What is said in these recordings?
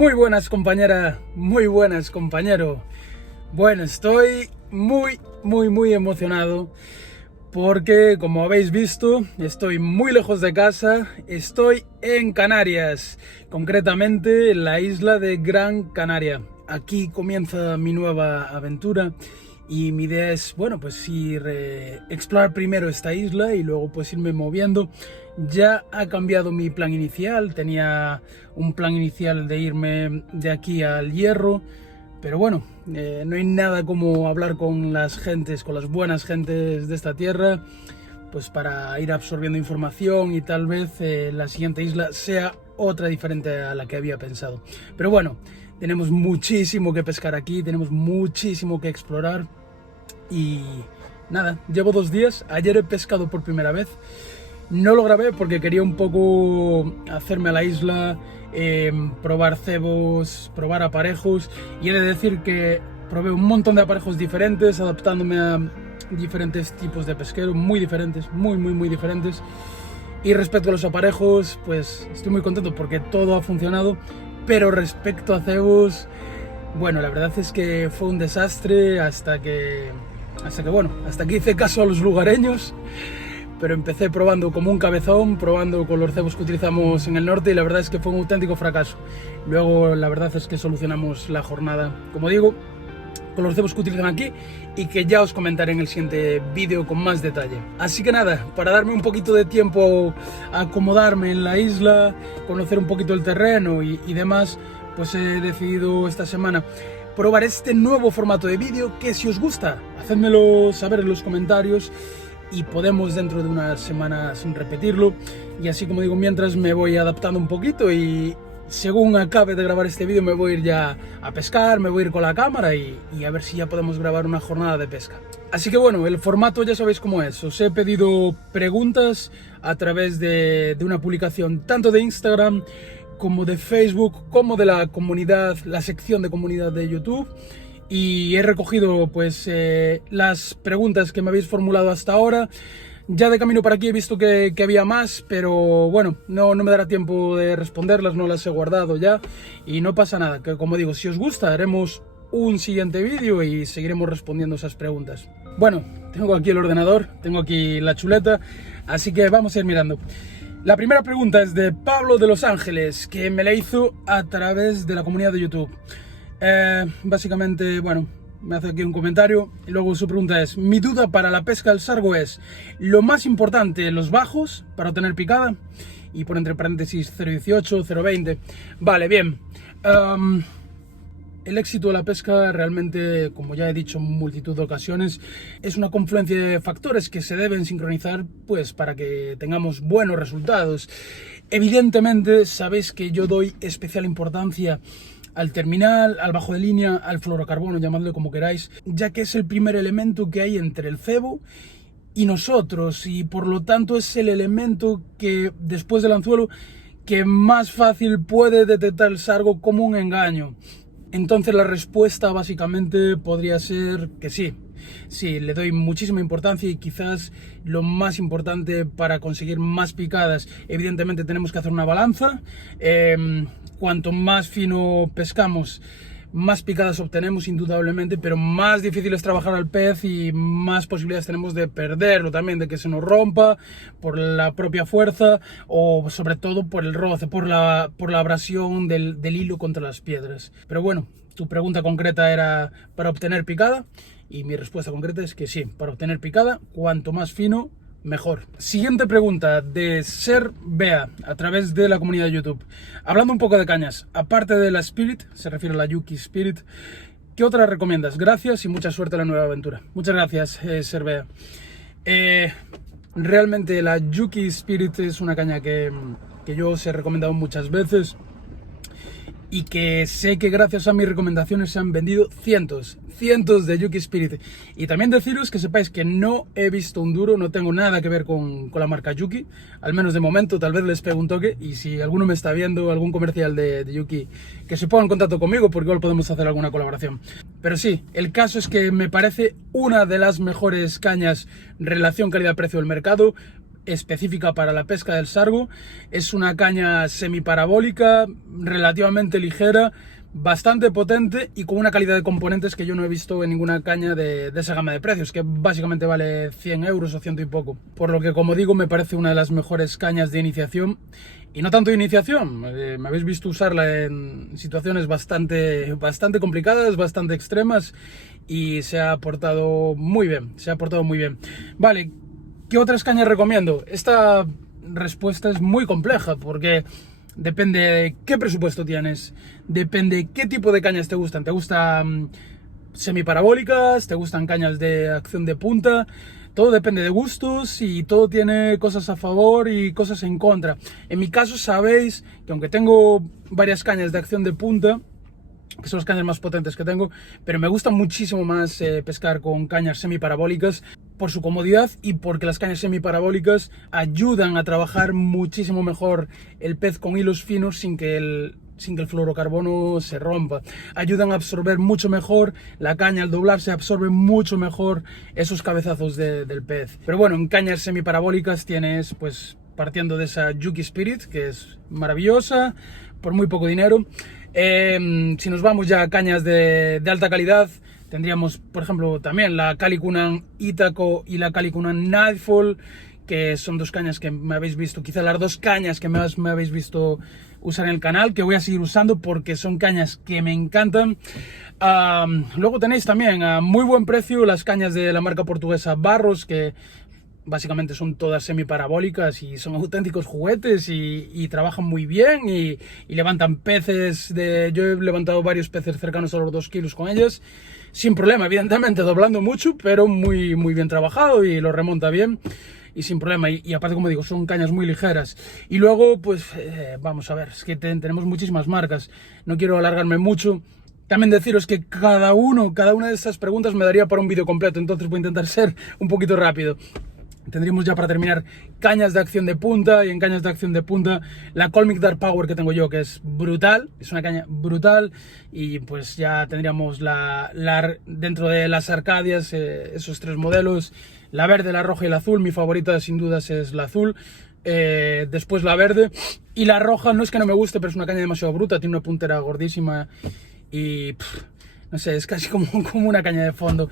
Muy buenas compañera, muy buenas compañero. Bueno, estoy muy emocionado porque, como habéis visto, estoy muy lejos de casa. Estoy en Canarias, concretamente en la isla de Gran Canaria. Aquí comienza mi nueva aventura y mi idea es, bueno, pues explorar primero esta isla y luego pues irme moviendo. Ya ha cambiado mi plan inicial, tenía un plan inicial de irme de aquí al Hierro, pero bueno, no hay nada como hablar con las gentes, con las buenas gentes de esta tierra, pues para ir absorbiendo información y tal vez la siguiente isla sea otra diferente a la que había pensado. Pero bueno, tenemos muchísimo que pescar aquí, tenemos muchísimo que explorar y nada, llevo 2 días, ayer he pescado por primera vez. No lo grabé porque quería un poco hacerme a la isla, probar cebos, probar aparejos, y he de decir que probé un montón de aparejos diferentes, adaptándome a diferentes tipos de pesquero, muy diferentes, muy diferentes. Y respecto a los aparejos, pues estoy muy contento porque todo ha funcionado, pero respecto a cebos, bueno, la verdad es que fue un desastre hasta que hice caso a los lugareños. Pero empecé probando como un cabezón, probando con los cebos que utilizamos en el norte, y la verdad es que fue un auténtico fracaso. Luego la verdad es que solucionamos la jornada, como digo, con los cebos que utilizan aquí y que ya os comentaré en el siguiente vídeo con más detalle. Así que nada, para darme un poquito de tiempo a acomodarme en la isla, conocer un poquito el terreno y demás, pues he decidido esta semana probar este nuevo formato de vídeo que, si os gusta, hacedmelo saber en los comentarios y podemos dentro de unas semanas repetirlo. Y así, como digo, mientras me voy adaptando un poquito y según acabe de grabar este vídeo me voy a ir ya a pescar, me voy a ir con la cámara y a ver si ya podemos grabar una jornada de pesca. Así que bueno, el formato ya sabéis cómo es. Os he pedido preguntas a través de una publicación tanto de Instagram como de Facebook, como de la comunidad, la sección de comunidad de YouTube. Y he recogido pues las preguntas que me habéis formulado hasta ahora. Ya de camino para aquí he visto que había más, pero bueno, no me dará tiempo de responderlas, no las he guardado ya. Y no pasa nada, que como digo, si os gusta haremos un siguiente vídeo y seguiremos respondiendo esas preguntas. Bueno, tengo aquí el ordenador, tengo aquí la chuleta, así que vamos a ir mirando. La primera pregunta es de Pablo de Los Ángeles, que me la hizo a través de la comunidad de YouTube. Básicamente, bueno, me hace aquí un comentario y luego su pregunta es: mi duda para la pesca del sargo es lo más importante, los bajos para obtener picada, y por entre paréntesis 0.18, 0.20. Vale, bien. El éxito de la pesca realmente, como ya he dicho en multitud de ocasiones, es una confluencia de factores que se deben sincronizar pues para que tengamos buenos resultados. Evidentemente sabéis que yo doy especial importancia al terminal, al bajo de línea, al fluorocarbono, llamadlo como queráis, ya que es el primer elemento que hay entre el cebo y nosotros, y por lo tanto es el elemento que, después del anzuelo, que más fácil puede detectar el sargo como un engaño. Entonces la respuesta básicamente podría ser que sí. Sí, le doy muchísima importancia y quizás lo más importante para conseguir más picadas. Evidentemente tenemos que hacer una balanza. Cuanto más fino pescamos, más picadas obtenemos indudablemente, pero más difícil es trabajar al pez y más posibilidades tenemos de perderlo también, de que se nos rompa por la propia fuerza o sobre todo por el roce, por la abrasión del hilo contra las piedras. Pero bueno, tu pregunta concreta era para obtener picada y mi respuesta concreta es que sí, para obtener picada, cuanto más fino, mejor. Siguiente pregunta de Ser Bea a través de la comunidad de YouTube. Hablando un poco de cañas, aparte de la Spirit, se refiere a la Yuki Spirit, ¿qué otra recomiendas? Gracias y mucha suerte en la nueva aventura. Muchas gracias, Ser Bea. Realmente la Yuki Spirit es una caña que yo os he recomendado muchas veces y que sé que gracias a mis recomendaciones se han vendido cientos de Yuki Spirit. Y también deciros que sepáis que no he visto un duro, no tengo nada que ver con la marca Yuki, al menos de momento. Tal vez les pregunto un toque, y si alguno me está viendo, algún comercial de Yuki, que se ponga en contacto conmigo porque igual podemos hacer alguna colaboración. Pero sí, el caso es que me parece una de las mejores cañas relación calidad-precio del mercado. específica para la pesca del sargo. Es una caña semiparabólica, relativamente ligera, bastante potente y con una calidad de componentes que yo no he visto en ninguna caña de esa gama de precios, que básicamente vale 100 euros o 100 y poco. Por lo que, como digo, me parece una de las mejores cañas de iniciación. Y no tanto de iniciación, me habéis visto usarla en situaciones bastante complicadas, bastante extremas, y se ha portado muy bien, Vale, ¿qué otras cañas recomiendo? Esta respuesta es muy compleja porque depende de qué presupuesto tienes, depende de qué tipo de cañas te gustan. ¿Te gustan semiparabólicas? ¿Te gustan cañas de acción de punta? Todo depende de gustos y todo tiene cosas a favor y cosas en contra. En mi caso sabéis que aunque tengo varias cañas de acción de punta, que son las cañas más potentes que tengo, pero me gusta muchísimo más pescar con cañas semiparabólicas por su comodidad y porque las cañas semiparabólicas ayudan a trabajar muchísimo mejor el pez con hilos finos sin que el fluorocarbono se rompa. Ayudan a absorber mucho mejor la caña, al doblarse absorbe mucho mejor esos cabezazos del pez. Pero bueno, en cañas semiparabólicas tienes, pues, partiendo de esa Juki Spirit, que es maravillosa, por muy poco dinero. Si nos vamos ya a cañas de alta calidad, tendríamos, por ejemplo, también la Kalikunan Itaco y la Kalikunan Nightfall, que son dos cañas que me habéis visto, quizá las dos cañas que más me habéis visto usar en el canal, que voy a seguir usando porque son cañas que me encantan. Luego tenéis también a muy buen precio las cañas de la marca portuguesa Barros, que básicamente son todas semiparabólicas y son auténticos juguetes y trabajan muy bien y levantan peces. Yo he levantado varios peces cercanos a los 2 kilos con ellas, sin problema, evidentemente doblando mucho, pero muy bien trabajado y lo remonta bien y sin problema. Y aparte, como digo, son cañas muy ligeras. Y luego, pues, vamos a ver, es que tenemos muchísimas marcas, no quiero alargarme mucho. También deciros que cada una de estas preguntas me daría para un vídeo completo, entonces voy a intentar ser un poquito rápido. Tendríamos ya para terminar cañas de acción de punta, y en cañas de acción de punta la Colmic Dark Power que tengo yo, que es brutal, es una caña brutal, y pues ya tendríamos dentro de las Arcadias esos 3 modelos, la verde, la roja y la azul. Mi favorita sin dudas es la azul, después la verde, y la roja no es que no me guste, pero es una caña demasiado bruta, tiene una puntera gordísima y no sé, es casi como una caña de fondo.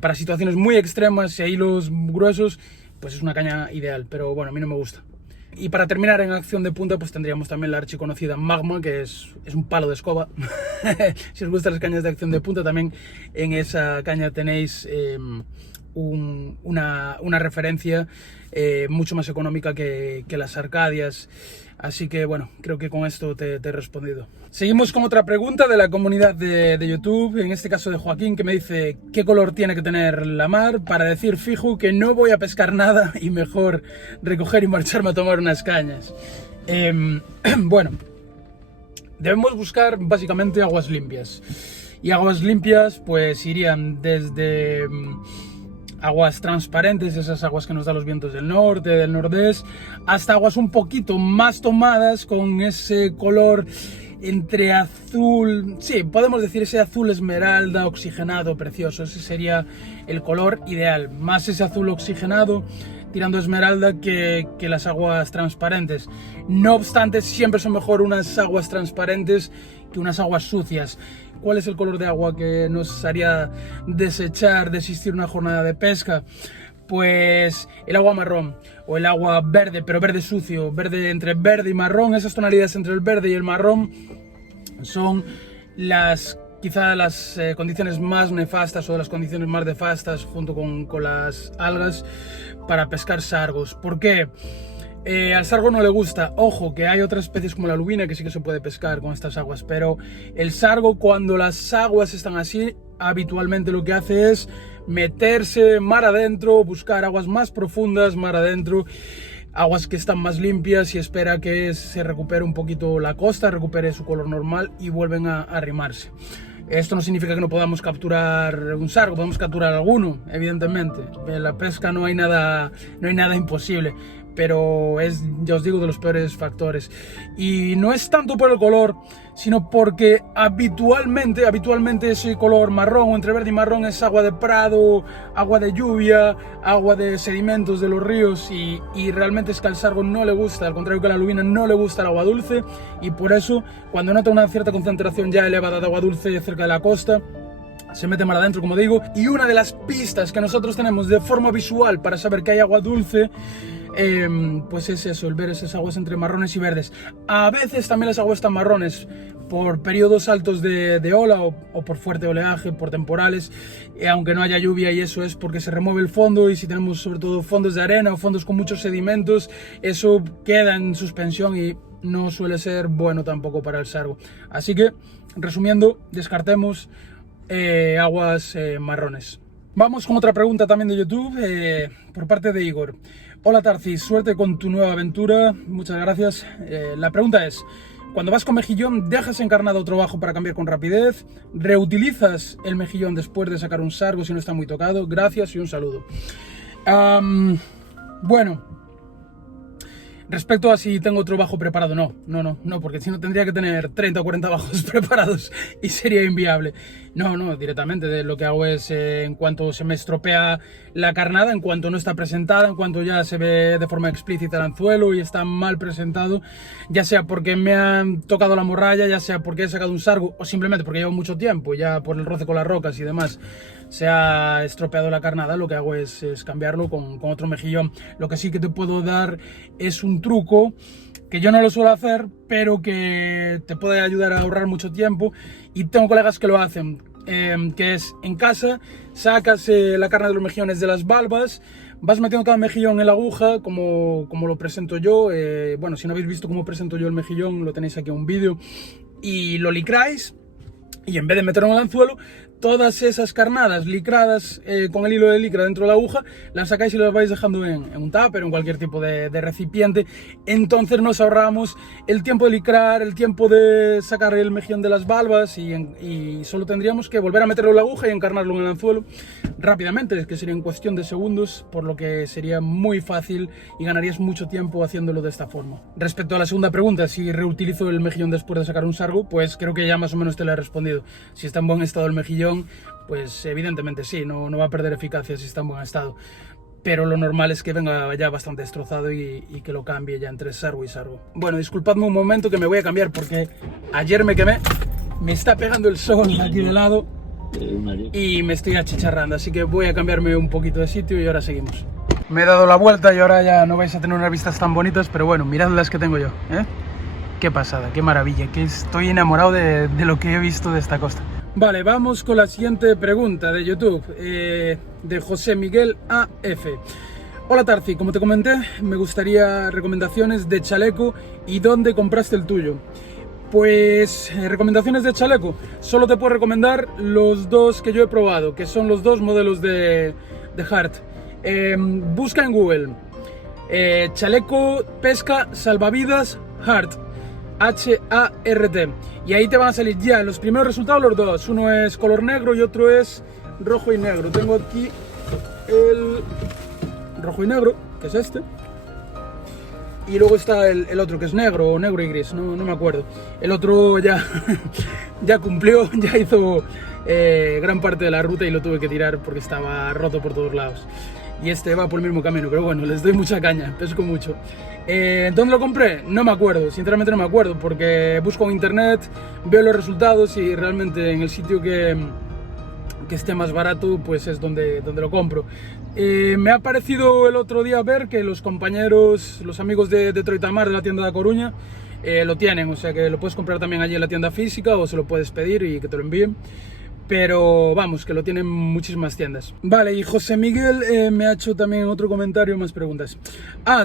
Para situaciones muy extremas y hilos gruesos, pues es una caña ideal, pero bueno, a mí no me gusta. Y para terminar en acción de punta, pues tendríamos también la archiconocida Magma, que es un palo de escoba. Si os gustan las cañas de acción de punta, también en esa caña tenéis una referencia mucho más económica que las Arcadias. Así que bueno, creo que con esto te he respondido. Seguimos con otra pregunta de la comunidad de YouTube, en este caso de Joaquín, que me dice: ¿qué color tiene que tener la mar para decir fijo que no voy a pescar nada y mejor recoger y marcharme a tomar unas cañas? Bueno, debemos buscar básicamente aguas limpias. Y aguas limpias pues irían desde aguas transparentes, esas aguas que nos dan los vientos del norte, del nordeste, hasta aguas un poquito más tomadas con ese color entre azul, sí, podemos decir ese azul esmeralda oxigenado precioso. Ese sería el color ideal, más ese azul oxigenado tirando esmeralda que las aguas transparentes. No obstante, siempre son mejor unas aguas transparentes que unas aguas sucias. ¿Cuál es el color de agua que nos haría desistir una jornada de pesca? Pues el agua marrón o el agua verde, pero verde sucio, verde entre verde y marrón. Esas tonalidades entre el verde y el marrón son quizá las condiciones más nefastas o de las condiciones más nefastas junto con las algas para pescar sargos. ¿Por qué? Al sargo no le gusta. Ojo, que hay otras especies como la lubina que sí que se puede pescar con estas aguas, pero el sargo, cuando las aguas están así, habitualmente lo que hace es meterse mar adentro, buscar aguas más profundas mar adentro, aguas que están más limpias, y espera que se recupere un poquito la costa, recupere su color normal y vuelven a arrimarse. Esto no significa que no podamos capturar un sargo, podemos capturar alguno, evidentemente. En la pesca no hay nada imposible, pero es, ya os digo, de los peores factores. Y no es tanto por el color, sino porque habitualmente ese color marrón o entre verde y marrón es agua de prado, agua de lluvia, agua de sedimentos de los ríos, y realmente es que al sargo no le gusta, al contrario que a la lubina, no le gusta el agua dulce, y por eso cuando nota una cierta concentración ya elevada de agua dulce cerca de la costa, se mete mal adentro, como digo. Y una de las pistas que nosotros tenemos de forma visual para saber que hay agua dulce, pues es eso, el ver esas aguas entre marrones y verdes. A veces también las aguas están marrones por periodos altos de ola o por fuerte oleaje, por temporales, aunque no haya lluvia, y eso es porque se remueve el fondo, y si tenemos sobre todo fondos de arena o fondos con muchos sedimentos, eso queda en suspensión y no suele ser bueno tampoco para el sargo. Así que, resumiendo, descartemos aguas marrones. Vamos con otra pregunta también de YouTube, por parte de Igor. Hola Tarcis, suerte con tu nueva aventura, muchas gracias. La pregunta es, cuando vas con mejillón, ¿dejas encarnado otro bajo para cambiar con rapidez? ¿Reutilizas el mejillón después de sacar un sargo si no está muy tocado? Gracias y un saludo. Bueno, respecto a si tengo otro bajo preparado, no, porque si no tendría que tener 30 o 40 bajos preparados y sería inviable. No, directamente lo que hago es, en cuanto se me estropea la carnada, en cuanto no está presentada, en cuanto ya se ve de forma explícita el anzuelo y está mal presentado, ya sea porque me han tocado la morralla, ya sea porque he sacado un sargo, o simplemente porque llevo mucho tiempo, ya por el roce con las rocas y demás, se ha estropeado la carnada, lo que hago es cambiarlo con otro mejillón. Lo que sí que te puedo dar es un truco que yo no lo suelo hacer, pero que te puede ayudar a ahorrar mucho tiempo, y tengo colegas que lo hacen, que es en casa, sacas la carne de los mejillones de las valvas, vas metiendo cada mejillón en la aguja, como lo presento yo. Bueno, si no habéis visto cómo presento yo el mejillón, lo tenéis aquí en un vídeo, y lo licráis, y en vez de meterlo en el anzuelo, todas esas carnadas licradas con el hilo de licra dentro de la aguja, las sacáis y las vais dejando en un tupper o en cualquier tipo de recipiente. Entonces nos ahorramos el tiempo de licrar, el tiempo de sacar el mejillón de las valvas, y solo tendríamos que volver a meterlo en la aguja y encarnarlo en el anzuelo rápidamente, que sería en cuestión de segundos, por lo que sería muy fácil y ganarías mucho tiempo haciéndolo de esta forma. Respecto a la segunda pregunta, si reutilizo el mejillón después de sacar un sargo, pues creo que ya más o menos te lo he respondido. Si está en buen estado el mejillón, pues evidentemente sí, no va a perder eficacia si está en buen estado, pero lo normal es que venga ya bastante destrozado y que lo cambie ya entre sargo y sargo. Bueno, disculpadme un momento que me voy a cambiar porque ayer me quemé, me está pegando el sol aquí de lado y me estoy achicharrando, así que voy a cambiarme un poquito de sitio y ahora seguimos. Me he dado la vuelta y ahora ya no vais a tener unas vistas tan bonitas, pero bueno, mirad las que tengo yo, ¿eh? Qué pasada, qué maravilla, que estoy enamorado de lo que he visto de esta costa. Vale, vamos con la siguiente pregunta de YouTube, de José Miguel AF. Hola Tarci, como te comenté, me gustaría recomendaciones de chaleco y dónde compraste el tuyo. Pues recomendaciones de chaleco, solo te puedo recomendar los dos que yo he probado, que son los dos modelos de Hart. Busca en Google chaleco pesca salvavidas Hart, H-A-R-T, y ahí te van a salir ya los primeros resultados los dos. Uno es color negro y otro es rojo y negro. Tengo aquí el rojo y negro, que es este, y luego está el otro que es negro o negro y gris, no me acuerdo. El otro ya ya cumplió, ya hizo gran parte de la ruta y lo tuve que tirar porque estaba roto por todos lados. Y este va por el mismo camino, pero bueno, les doy mucha caña, pesco mucho. ¿Dónde lo compré? No me acuerdo, sinceramente no me acuerdo, porque busco en internet, veo los resultados y realmente en el sitio que esté más barato, pues es donde lo compro. Me ha parecido el otro día ver que los compañeros, los amigos de Troitamar, de la tienda de Coruña, lo tienen, o sea que lo puedes comprar también allí en la tienda física o se lo puedes pedir y que te lo envíen. Pero vamos, que lo tienen muchísimas tiendas. Vale, y José Miguel me ha hecho también otro comentario, más preguntas.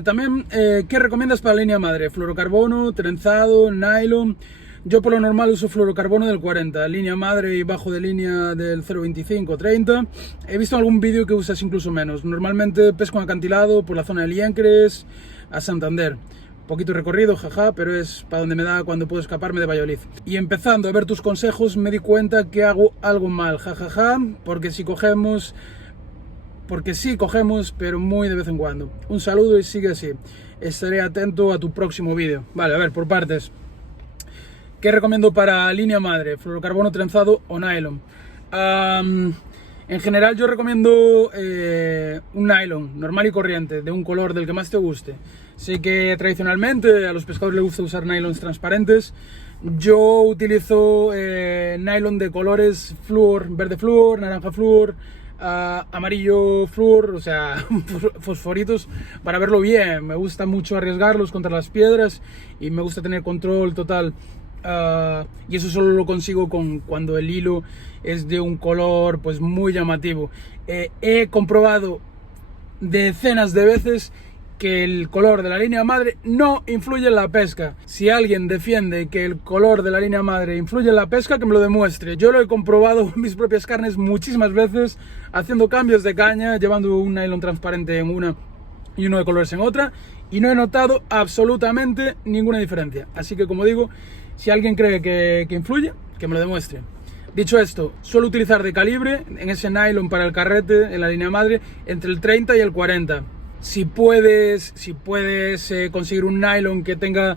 También, ¿qué recomiendas para la línea madre? ¿Fluorocarbono, trenzado, nylon? Yo por lo normal uso fluorocarbono del 40, línea madre y bajo de línea del 0,25, 30. He visto algún vídeo que usas incluso menos. Normalmente pesco en acantilado por la zona de Liencres a Santander. Poquito recorrido, jaja, pero es para donde me da cuando puedo escaparme de Valladolid. Y empezando a ver tus consejos me di cuenta que hago algo mal, jajaja, porque si cogemos porque sí cogemos, pero muy de vez en cuando. Un saludo y sigue así. Estaré atento a tu próximo vídeo. Vale, a ver, por partes. ¿Qué recomiendo para línea madre? ¿Fluorocarbono trenzado o nylon? En general yo recomiendo un nylon normal y corriente, de un color del que más te guste. Sé que tradicionalmente a los pescadores les gusta usar nylons transparentes. Yo utilizo nylon de colores flúor, verde flúor, naranja flúor, amarillo flúor, o sea, fosforitos, para verlo bien. Me gusta mucho arriesgarlos contra las piedras y me gusta tener control total. Y eso solo lo consigo cuando el hilo es de un color pues muy llamativo. He comprobado decenas de veces que el color de la línea madre no influye en la pesca. Si alguien defiende que el color de la línea madre influye en la pesca, que me lo demuestre. Yo lo he comprobado en mis propias carnes muchísimas veces, haciendo cambios de caña, llevando un nylon transparente en una y uno de colores en otra, y no he notado absolutamente ninguna diferencia. Así que, como digo, si alguien cree que influye, que me lo demuestre. Dicho esto, suelo utilizar de calibre en ese nylon para el carrete, en la línea madre, entre el 30 y el 40. Si puedes conseguir un nylon que tenga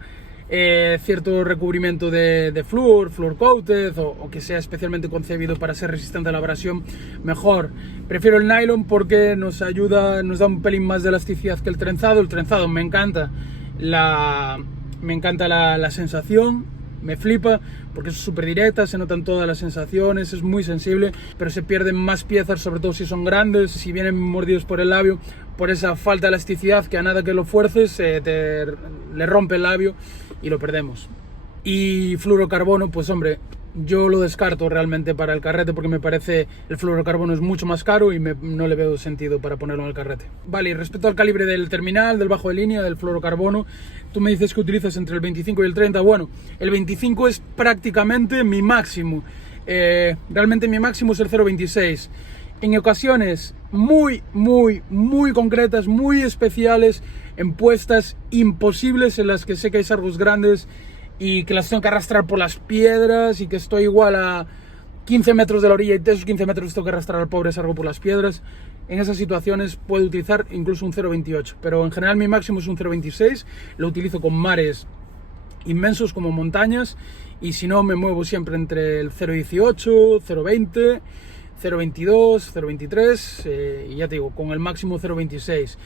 cierto recubrimiento de flúor coated o que sea especialmente concebido para ser resistente a la abrasión, mejor. Prefiero el nylon porque nos da un pelín más de elasticidad que el trenzado. El trenzado me encanta la sensación. Me flipa porque es súper directa, se notan todas las sensaciones, es muy sensible, pero se pierden más piezas, sobre todo si son grandes, si vienen mordidos por el labio, por esa falta de elasticidad que a nada que lo fuerces le rompe el labio y lo perdemos. Y fluorocarbono, pues hombre, yo lo descarto realmente para el carrete porque me parece el fluorocarbono es mucho más caro y no le veo sentido para ponerlo en el carrete. Vale, y respecto al calibre del terminal, del bajo de línea, del fluorocarbono, tú me dices que utilizas entre el 25 y el 30. Bueno, el 25 es prácticamente mi máximo. Realmente mi máximo es el 0,26. En ocasiones muy concretas, muy especiales, en puestas imposibles en las que sé que hay sargos grandes y que las tengo que arrastrar por las piedras y que estoy igual a 15 metros de la orilla y de esos 15 metros tengo que arrastrar al pobre sargo por las piedras. En esas situaciones puedo utilizar incluso un 0,28, pero en general mi máximo es un 0,26. Lo utilizo con mares inmensos como montañas y si no me muevo siempre entre el 0,18, 0,20, 0,22, 0,23 y ya te digo, con el máximo 0,26.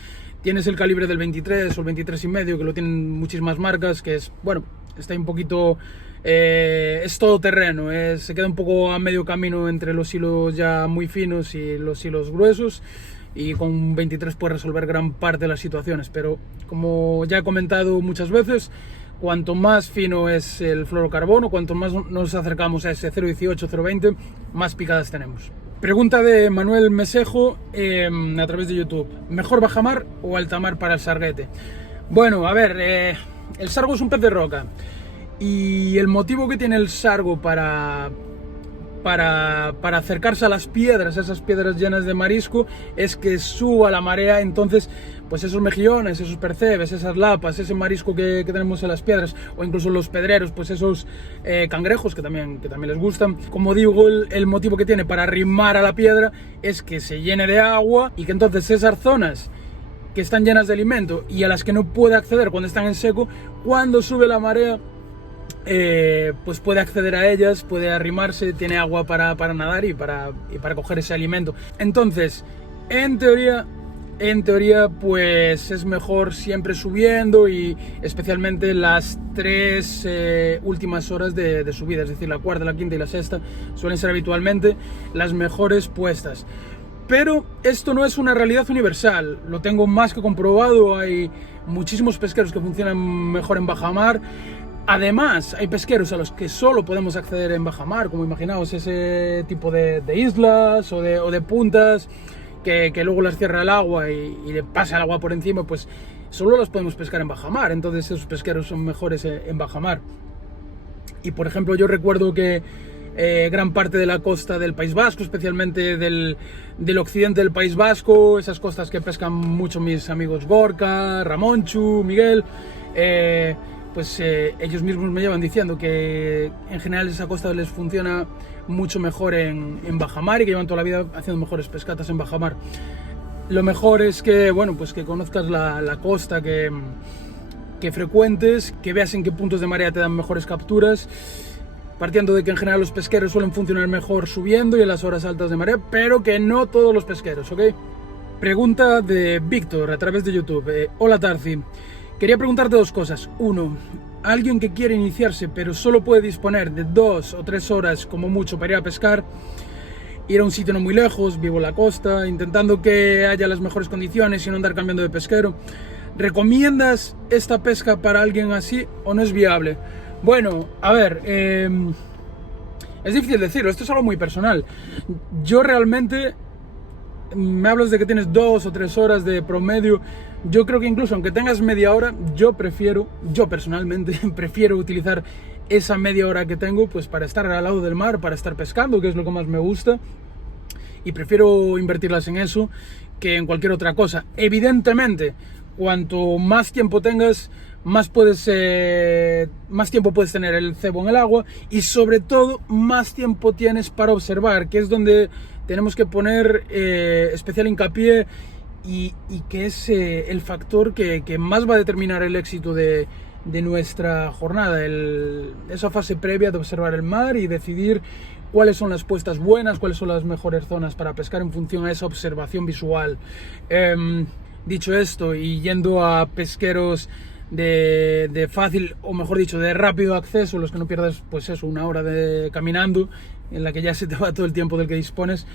Tienes el calibre del 23 o el 23,5 que lo tienen muchísimas marcas, que es, bueno, está un poquito, es todo terreno, se queda un poco a medio camino entre los hilos ya muy finos y los hilos gruesos, y con un 23 puedes resolver gran parte de las situaciones, pero como ya he comentado muchas veces, cuanto más fino es el fluorocarbono, cuanto más nos acercamos a ese 0,18, 0,20, más picadas tenemos. Pregunta de Manuel Mesejo a través de YouTube. ¿Mejor bajamar o altamar para el sarguete? Bueno, a ver, el sargo es un pez de roca y el motivo que tiene el sargo para acercarse a las piedras, a esas piedras llenas de marisco, es que suba la marea. Entonces pues esos mejillones, esos percebes, esas lapas, ese marisco que tenemos en las piedras, o incluso los pedreros, pues esos cangrejos que también les gustan, como digo, el motivo que tiene para arrimar a la piedra es que se llene de agua y que entonces esas zonas que están llenas de alimento y a las que no puede acceder cuando están en seco, cuando sube la marea, pues puede acceder a ellas, puede arrimarse, tiene agua para nadar y para coger ese alimento. Entonces, en teoría, pues es mejor siempre subiendo, y especialmente las 3 últimas horas de subida, es decir, la cuarta, la quinta y la sexta, suelen ser habitualmente las mejores puestas. Pero esto no es una realidad universal, lo tengo más que comprobado. Hay muchísimos pesqueros que funcionan mejor en bajamar. Además, hay pesqueros a los que solo podemos acceder en bajamar, como imaginaos ese tipo de islas o de puntas que luego las cierra el agua y le pasa el agua por encima, pues solo las podemos pescar en bajamar. Entonces esos pesqueros son mejores en bajamar. Y por ejemplo, yo recuerdo que gran parte de la costa del País Vasco, especialmente del occidente del País Vasco, esas costas que pescan mucho mis amigos Gorka, Ramonchu, Miguel, pues ellos mismos me llevan diciendo que en general esa costa les funciona mucho mejor en bajamar y que llevan toda la vida haciendo mejores pescatas en bajamar. lo mejor es que, bueno, pues que conozcas la costa, que frecuentes, que veas en qué puntos de marea te dan mejores capturas, partiendo de que en general los pesqueros suelen funcionar mejor subiendo y en las horas altas de marea, pero que no todos los pesqueros, ¿ok? Pregunta de Víctor a través de YouTube. Hola Tarzi, quería preguntarte dos cosas. Uno, alguien que quiere iniciarse pero solo puede disponer de 2 o 3 horas como mucho para ir a pescar, ir a un sitio no muy lejos, vivo en la costa, intentando que haya las mejores condiciones y no andar cambiando de pesquero. ¿Recomiendas esta pesca para alguien así o no es viable? Bueno, a ver, es difícil decirlo, esto es algo muy personal. Yo realmente, me hablas de que tienes 2 o 3 horas de promedio. Yo creo que incluso aunque tengas media hora, yo personalmente prefiero utilizar esa media hora que tengo pues para estar al lado del mar, para estar pescando, que es lo que más me gusta, y prefiero invertirlas en eso que en cualquier otra cosa. Evidentemente, cuanto más tiempo tengas, más tiempo puedes tener el cebo en el agua, y sobre todo más tiempo tienes para observar, que es donde tenemos que poner especial hincapié, y que es el factor que más va a determinar el éxito de nuestra jornada, esa fase previa de observar el mar y decidir cuáles son las puestas buenas, cuáles son las mejores zonas para pescar en función a esa observación visual. Dicho esto, y yendo a pesqueros de fácil, o mejor dicho, de rápido acceso, los que no pierdas pues eso, una hora caminando, en la que ya se te va todo el tiempo del que dispones,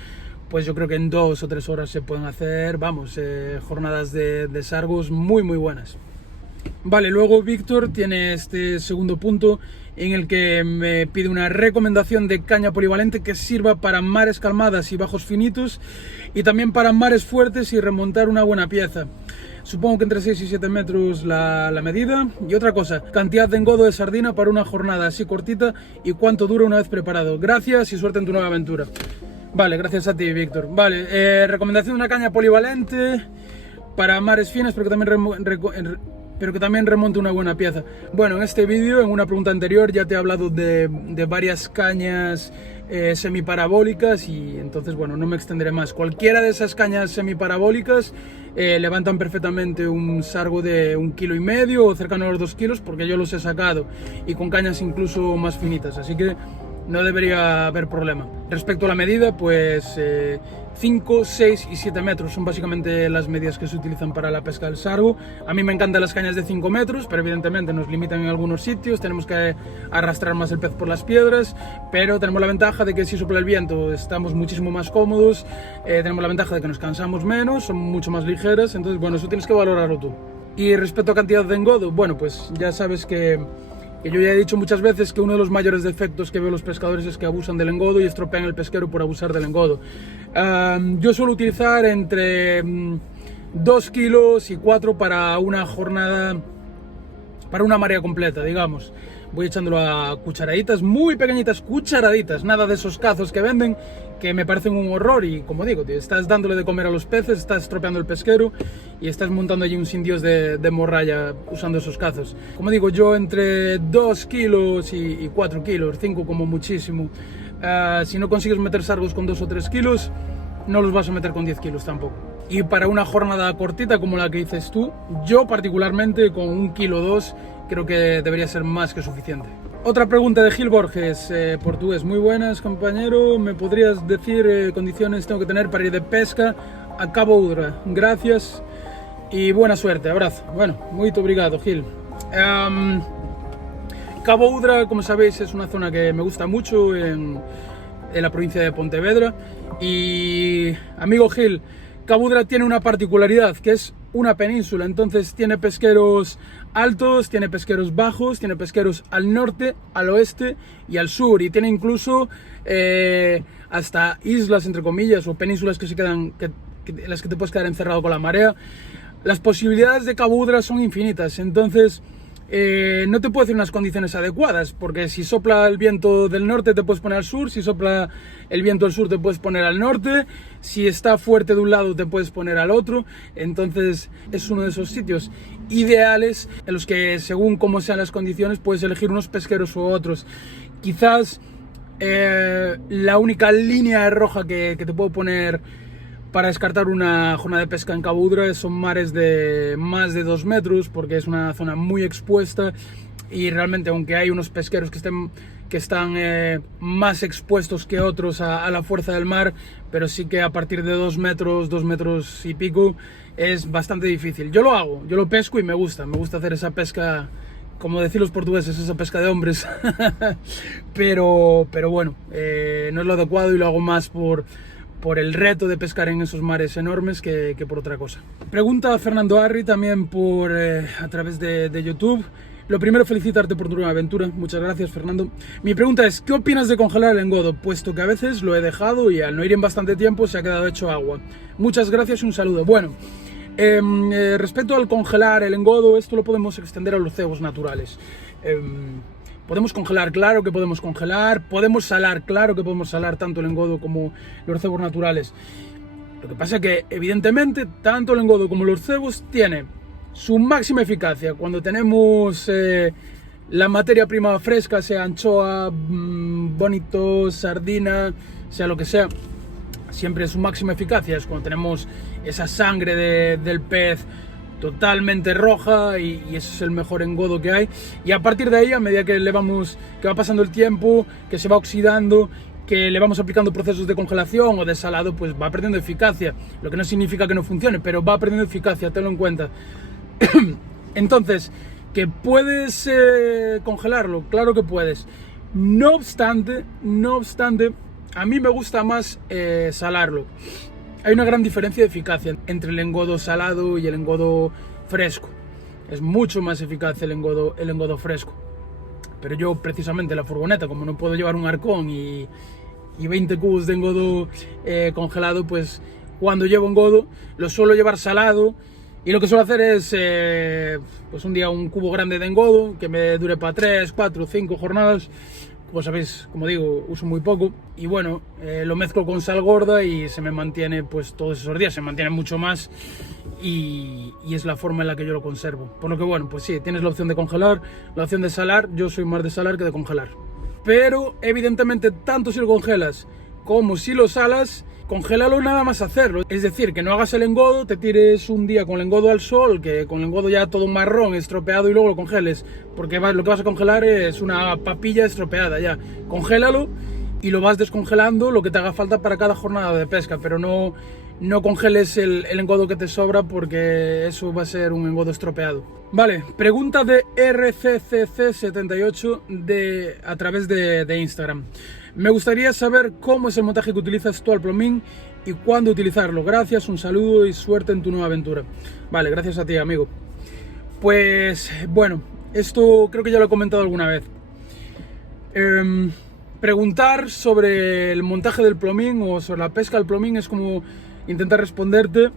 pues yo creo que en 2 o 3 horas se pueden hacer, vamos, jornadas de sargos muy muy buenas. Vale, luego Víctor tiene este segundo punto en el que me pide una recomendación de caña polivalente que sirva para mares calmadas y bajos finitos, y también para mares fuertes y remontar una buena pieza. Supongo que entre 6 y 7 metros la medida. Y otra cosa, cantidad de engodo de sardina para una jornada así cortita, y cuánto dura una vez preparado. Gracias y suerte en tu nueva aventura. Vale, gracias a ti, Víctor. Vale, recomendación de una caña polivalente para mares finos, pero que también remonte una buena pieza. Bueno, en este vídeo, en una pregunta anterior, ya te he hablado de varias cañas semiparabólicas, y entonces, bueno, no me extenderé más. Cualquiera de esas cañas semiparabólicas levantan perfectamente un sargo de 1,5 kilos o cercano a los 2 kilos, porque yo los he sacado, y con cañas incluso más finitas, así que no debería haber problema. Respecto a la medida, pues 5, 6 y 7 metros son básicamente las medidas que se utilizan para la pesca del sargo. A mí me encantan las cañas de 5 metros, pero evidentemente nos limitan en algunos sitios, tenemos que arrastrar más el pez por las piedras, pero tenemos la ventaja de que si sopla el viento estamos muchísimo más cómodos, tenemos la ventaja de que nos cansamos menos, son mucho más ligeras, entonces bueno, eso tienes que valorarlo tú. Y respecto a cantidad de engodo, bueno, pues ya sabes que yo ya he dicho muchas veces que uno de los mayores defectos que veo los pescadores es que abusan del engodo y estropean el pesquero por abusar del engodo. Yo suelo utilizar entre 2 kilos y 4 para una jornada, para una marea completa, digamos. Voy echándolo a cucharaditas, muy pequeñitas cucharaditas, nada de esos cazos que venden, que me parecen un horror. Y como digo, tío, estás dándole de comer a los peces, estás estropeando el pesquero y estás montando allí un sin Dios de morralla usando esos cazos. Como digo, yo entre 2 kilos y 4 kilos, 5 como muchísimo. Si no consigues meter sargos con 2 o 3 kilos, no los vas a meter con 10 kilos tampoco. Y para una jornada cortita como la que dices tú, yo particularmente con 1,2 kilos creo que debería ser más que suficiente. Otra pregunta de Gil Borges, portugués. Muy buenas, compañero. ¿Me podrías decir condiciones tengo que tener para ir de pesca a Cabo Udra? Gracias y buena suerte. Abrazo. Bueno, muy obrigado, Gil. Cabo Udra, como sabéis, es una zona que me gusta mucho en la provincia de Pontevedra. Y, amigo Gil, Cabo Udra tiene una particularidad, que es una península, entonces tiene pesqueros altos, tiene pesqueros bajos, tiene pesqueros al norte, al oeste y al sur, y tiene incluso hasta islas, entre comillas, o penínsulas que se quedan, en las que te puedes quedar encerrado con la marea. Las posibilidades de Cabo Udra son infinitas, entonces no te puedo decir unas condiciones adecuadas, porque si sopla el viento del norte te puedes poner al sur, si sopla el viento del sur te puedes poner al norte, si está fuerte de un lado te puedes poner al otro. Entonces es uno de esos sitios ideales en los que, según cómo sean las condiciones, puedes elegir unos pesqueros u otros. Quizás la única línea roja que te puedo poner para descartar una jornada de pesca en Cabo Udra. Son mares de más de 2 metros porque es una zona muy expuesta y realmente, aunque hay unos pesqueros que están más expuestos que otros a la fuerza del mar, pero sí que a partir de 2 metros y pico es bastante difícil. Yo lo hago, yo lo pesco y me gusta hacer esa pesca, como decir los portugueses, esa pesca de hombres. pero bueno, no es lo adecuado y lo hago más por el reto de pescar en esos mares enormes que por otra cosa. Pregunta Fernando Arri también a través de YouTube. Lo primero, felicitarte por tu nueva aventura. Muchas gracias, Fernando. Mi pregunta es, ¿qué opinas de congelar el engodo? Puesto que a veces lo he dejado y al no ir en bastante tiempo se ha quedado hecho agua. Muchas gracias y un saludo. Bueno, respecto al congelar el engodo, esto lo podemos extender a los cebos naturales. Podemos congelar, claro que podemos congelar. Podemos salar, claro que podemos salar tanto el engodo como los cebos naturales. Lo que pasa es que, evidentemente, tanto el engodo como los cebos tienen su máxima eficacia cuando tenemos la materia prima fresca, sea anchoa, bonito, sardina, sea lo que sea. Siempre su máxima eficacia es cuando tenemos esa sangre del pez totalmente roja y ese es el mejor engodo que hay. Y a partir de ahí, a medida que va pasando el tiempo, que se va oxidando, que le vamos aplicando procesos de congelación o de salado, pues va perdiendo eficacia. Lo que no significa que no funcione, pero va perdiendo eficacia, tenlo en cuenta. Entonces, ¿que puedes congelarlo? Claro que puedes. No obstante, a mí me gusta más salarlo. Hay una gran diferencia de eficacia entre el engodo salado y el engodo fresco. Es mucho más eficaz el engodo fresco. Pero yo, precisamente, la furgoneta, como no puedo llevar un arcón y 20 cubos de engodo congelado, pues cuando llevo engodo lo suelo llevar salado. Y lo que suelo hacer es, pues un día un cubo grande de engodo, que me dure para 3, 4, 5 jornadas. Como sabéis, como digo, uso muy poco. Y bueno, lo mezclo con sal gorda y se me mantiene pues todos esos días, se mantiene mucho más. Y es la forma en la que yo lo conservo. Por lo que bueno, pues sí, tienes la opción de congelar, la opción de salar. Yo soy más de salar que de congelar. Pero evidentemente, tanto si lo congelas como si lo salas, congélalo nada más hacerlo. Es decir, que no hagas el engodo, te tires un día con el engodo al sol, que con el engodo ya todo marrón, estropeado, y luego lo congeles, porque lo que vas a congelar es una papilla estropeada ya. Congélalo y lo vas descongelando lo que te haga falta para cada jornada de pesca, pero no congeles el engodo que te sobra, porque eso va a ser un engodo estropeado. Vale, pregunta de RCCC78 a través de Instagram. Me gustaría saber cómo es el montaje que utilizas tú al plomín y cuándo utilizarlo. Gracias, un saludo y suerte en tu nueva aventura. Vale, gracias a ti, amigo. Pues bueno, esto creo que ya lo he comentado alguna vez. Preguntar sobre el montaje del plomín o sobre la pesca al plomín es como intentar responderte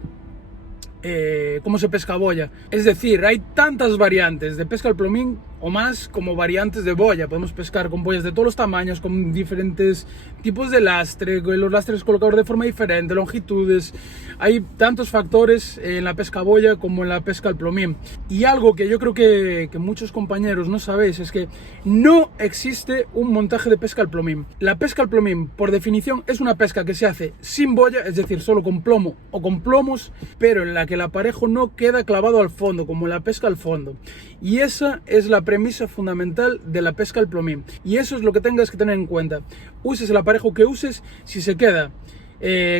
cómo se pesca boya. Es decir, hay tantas variantes de pesca al plomín o más como variantes de boya. Podemos pescar con boyas de todos los tamaños, con diferentes tipos de lastre, con los lastres colocados de forma diferente, longitudes. Hay tantos factores en la pesca boya como en la pesca al plomín. Y algo que yo creo que muchos compañeros no sabéis es que no existe un montaje de pesca al plomín. La pesca al plomín, por definición, es una pesca que se hace sin boya, es decir, solo con plomo o con plomos, pero en la que el aparejo no queda clavado al fondo, como en la pesca al fondo. Y esa es la premisa fundamental de la pesca al plomín. Y eso es lo que tengas que tener en cuenta. Uses el aparejo que uses, si se queda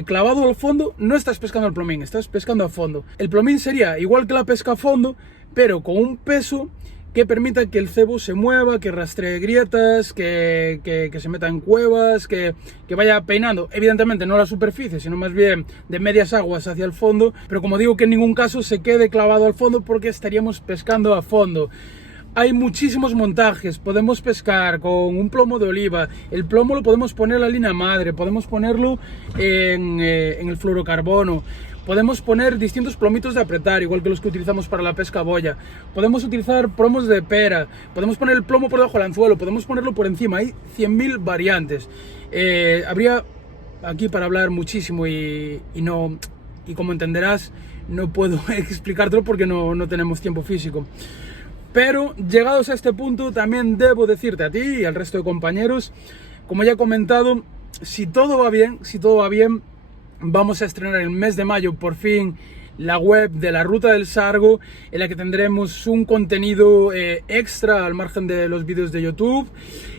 clavado al fondo, no estás pescando al plomín, estás pescando a fondo. El plomín sería igual que la pesca a fondo, pero con un peso que permita que el cebo se mueva, que rastree grietas, que se meta en cuevas, que vaya peinando, evidentemente no la superficie, sino más bien de medias aguas hacia el fondo, pero como digo, que en ningún caso se quede clavado al fondo, porque estaríamos pescando a fondo. Hay muchísimos montajes, podemos pescar con un plomo de oliva, el plomo lo podemos poner en la línea madre, podemos ponerlo en el fluorocarbono, podemos poner distintos plomitos de apretar, igual que los que utilizamos para la pesca boya, podemos utilizar plomos de pera, podemos poner el plomo por debajo del anzuelo, podemos ponerlo por encima, hay 100.000 variantes. Habría aquí para hablar muchísimo y como entenderás, no puedo explicártelo porque no tenemos tiempo físico. Pero llegados a este punto, también debo decirte a ti y al resto de compañeros, como ya he comentado, si todo va bien, vamos a estrenar el mes de mayo por fin la web de la Ruta del Sargo, en la que tendremos un contenido extra al margen de los vídeos de YouTube,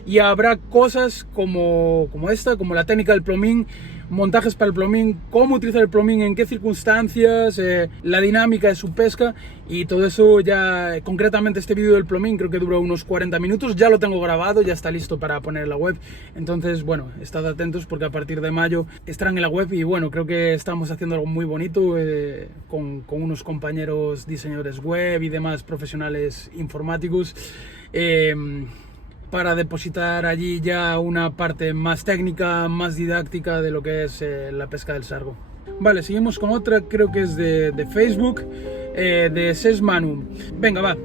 y habrá cosas como esta, como la técnica del plomín, montajes para el plomín, cómo utilizar el plomín, en qué circunstancias, la dinámica de su pesca y todo eso. Ya concretamente este vídeo del plomín creo que dura unos 40 minutos, ya lo tengo grabado, ya está listo para poner en la web. Entonces bueno, estad atentos porque a partir de mayo estarán en la web, y bueno, creo que estamos haciendo algo muy bonito con unos compañeros diseñadores web y demás profesionales informáticos, para depositar allí ya una parte más técnica, más didáctica de lo que es la pesca del sargo. Vale, seguimos con otra, creo que es de Facebook, de Ses Manu. Venga, va.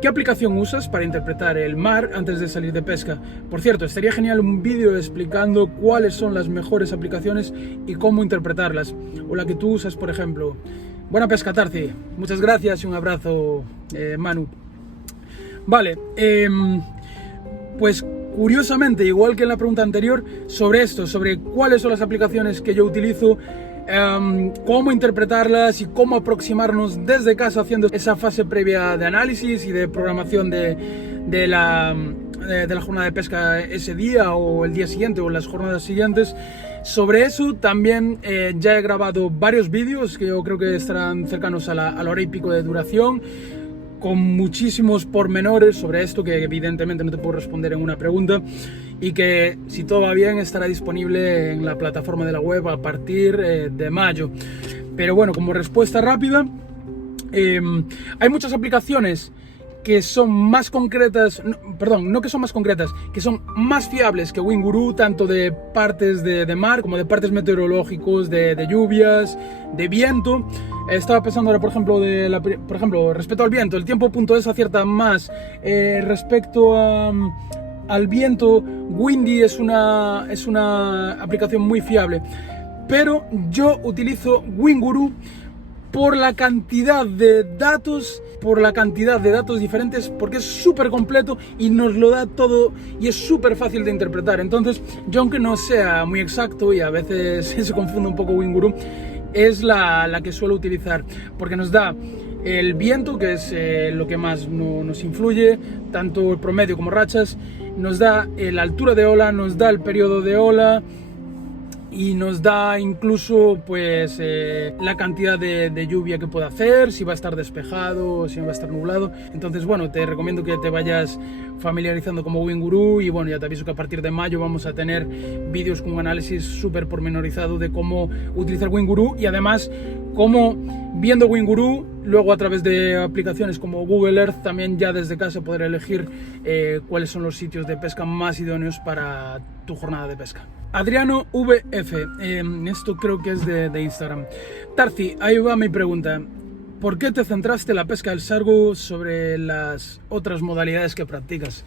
¿Qué aplicación usas para interpretar el mar antes de salir de pesca? Por cierto, estaría genial un vídeo explicando cuáles son las mejores aplicaciones y cómo interpretarlas, o la que tú usas, por ejemplo. Buena pesca, Tarci. Muchas gracias y un abrazo, Manu. Vale, pues curiosamente, igual que en la pregunta anterior, sobre esto, sobre cuáles son las aplicaciones que yo utilizo, cómo interpretarlas y cómo aproximarnos desde casa haciendo esa fase previa de análisis y de programación de la jornada de pesca ese día o el día siguiente o las jornadas siguientes. Sobre eso también ya he grabado varios vídeos que yo creo que estarán cercanos a la hora y pico de duración, con muchísimos pormenores sobre esto que evidentemente no te puedo responder en una pregunta, y que, si todo va bien, estará disponible en la plataforma de la web a partir de mayo. Pero bueno, como respuesta rápida, hay muchas aplicaciones que son más concretas, no que son más concretas, que son más fiables que WinGuru, tanto de partes de mar como de partes meteorológicos, de lluvias, de viento. Estaba pensando ahora, por ejemplo, respecto al viento, el tiempo.es acierta más. Respecto al viento, Windy es una aplicación muy fiable, pero yo utilizo WinGuru por la cantidad de datos diferentes, porque es súper completo y nos lo da todo y es súper fácil de interpretar. Entonces, yo, aunque no sea muy exacto y a veces se confunde un poco WinGuru, es la que suelo utilizar, porque nos da el viento, que es lo que más nos influye, tanto el promedio como rachas, nos da la altura de ola, nos da el periodo de ola, y nos da incluso pues la cantidad de lluvia que puede hacer, si va a estar despejado, si va a estar nublado. Entonces bueno, te recomiendo que te vayas familiarizando como WinGuru, y bueno, ya te aviso que a partir de mayo vamos a tener vídeos con un análisis súper pormenorizado de cómo utilizar WinGuru, y además cómo, viendo WinGuru, luego a través de aplicaciones como Google Earth, también ya desde casa poder elegir cuáles son los sitios de pesca más idóneos para tu jornada de pesca. Adriano VF, esto creo que es de Instagram. Tarci, ahí va mi pregunta. ¿Por qué te centraste en la pesca del sargo sobre las otras modalidades que practicas?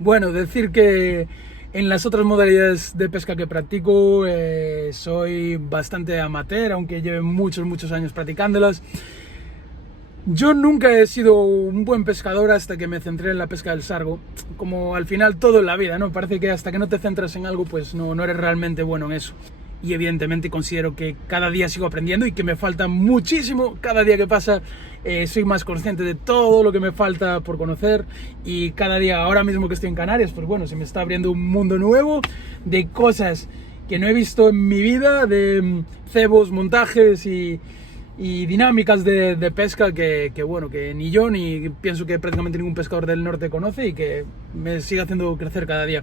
Bueno, decir que en las otras modalidades de pesca que practico soy bastante amateur, aunque lleve muchos años practicándolas. Yo nunca he sido un buen pescador hasta que me centré en la pesca del sargo, como al final todo en la vida, ¿no? Parece que hasta que no te centras en algo, pues no eres realmente bueno en eso. Y evidentemente considero que cada día sigo aprendiendo y que me falta muchísimo. Cada día que pasa soy más consciente de todo lo que me falta por conocer, y cada día, ahora mismo que estoy en Canarias, pues bueno, se me está abriendo un mundo nuevo de cosas que no he visto en mi vida, de cebos, montajes y dinámicas de pesca que bueno, que ni yo ni pienso que prácticamente ningún pescador del norte conoce, y que me sigue haciendo crecer cada día.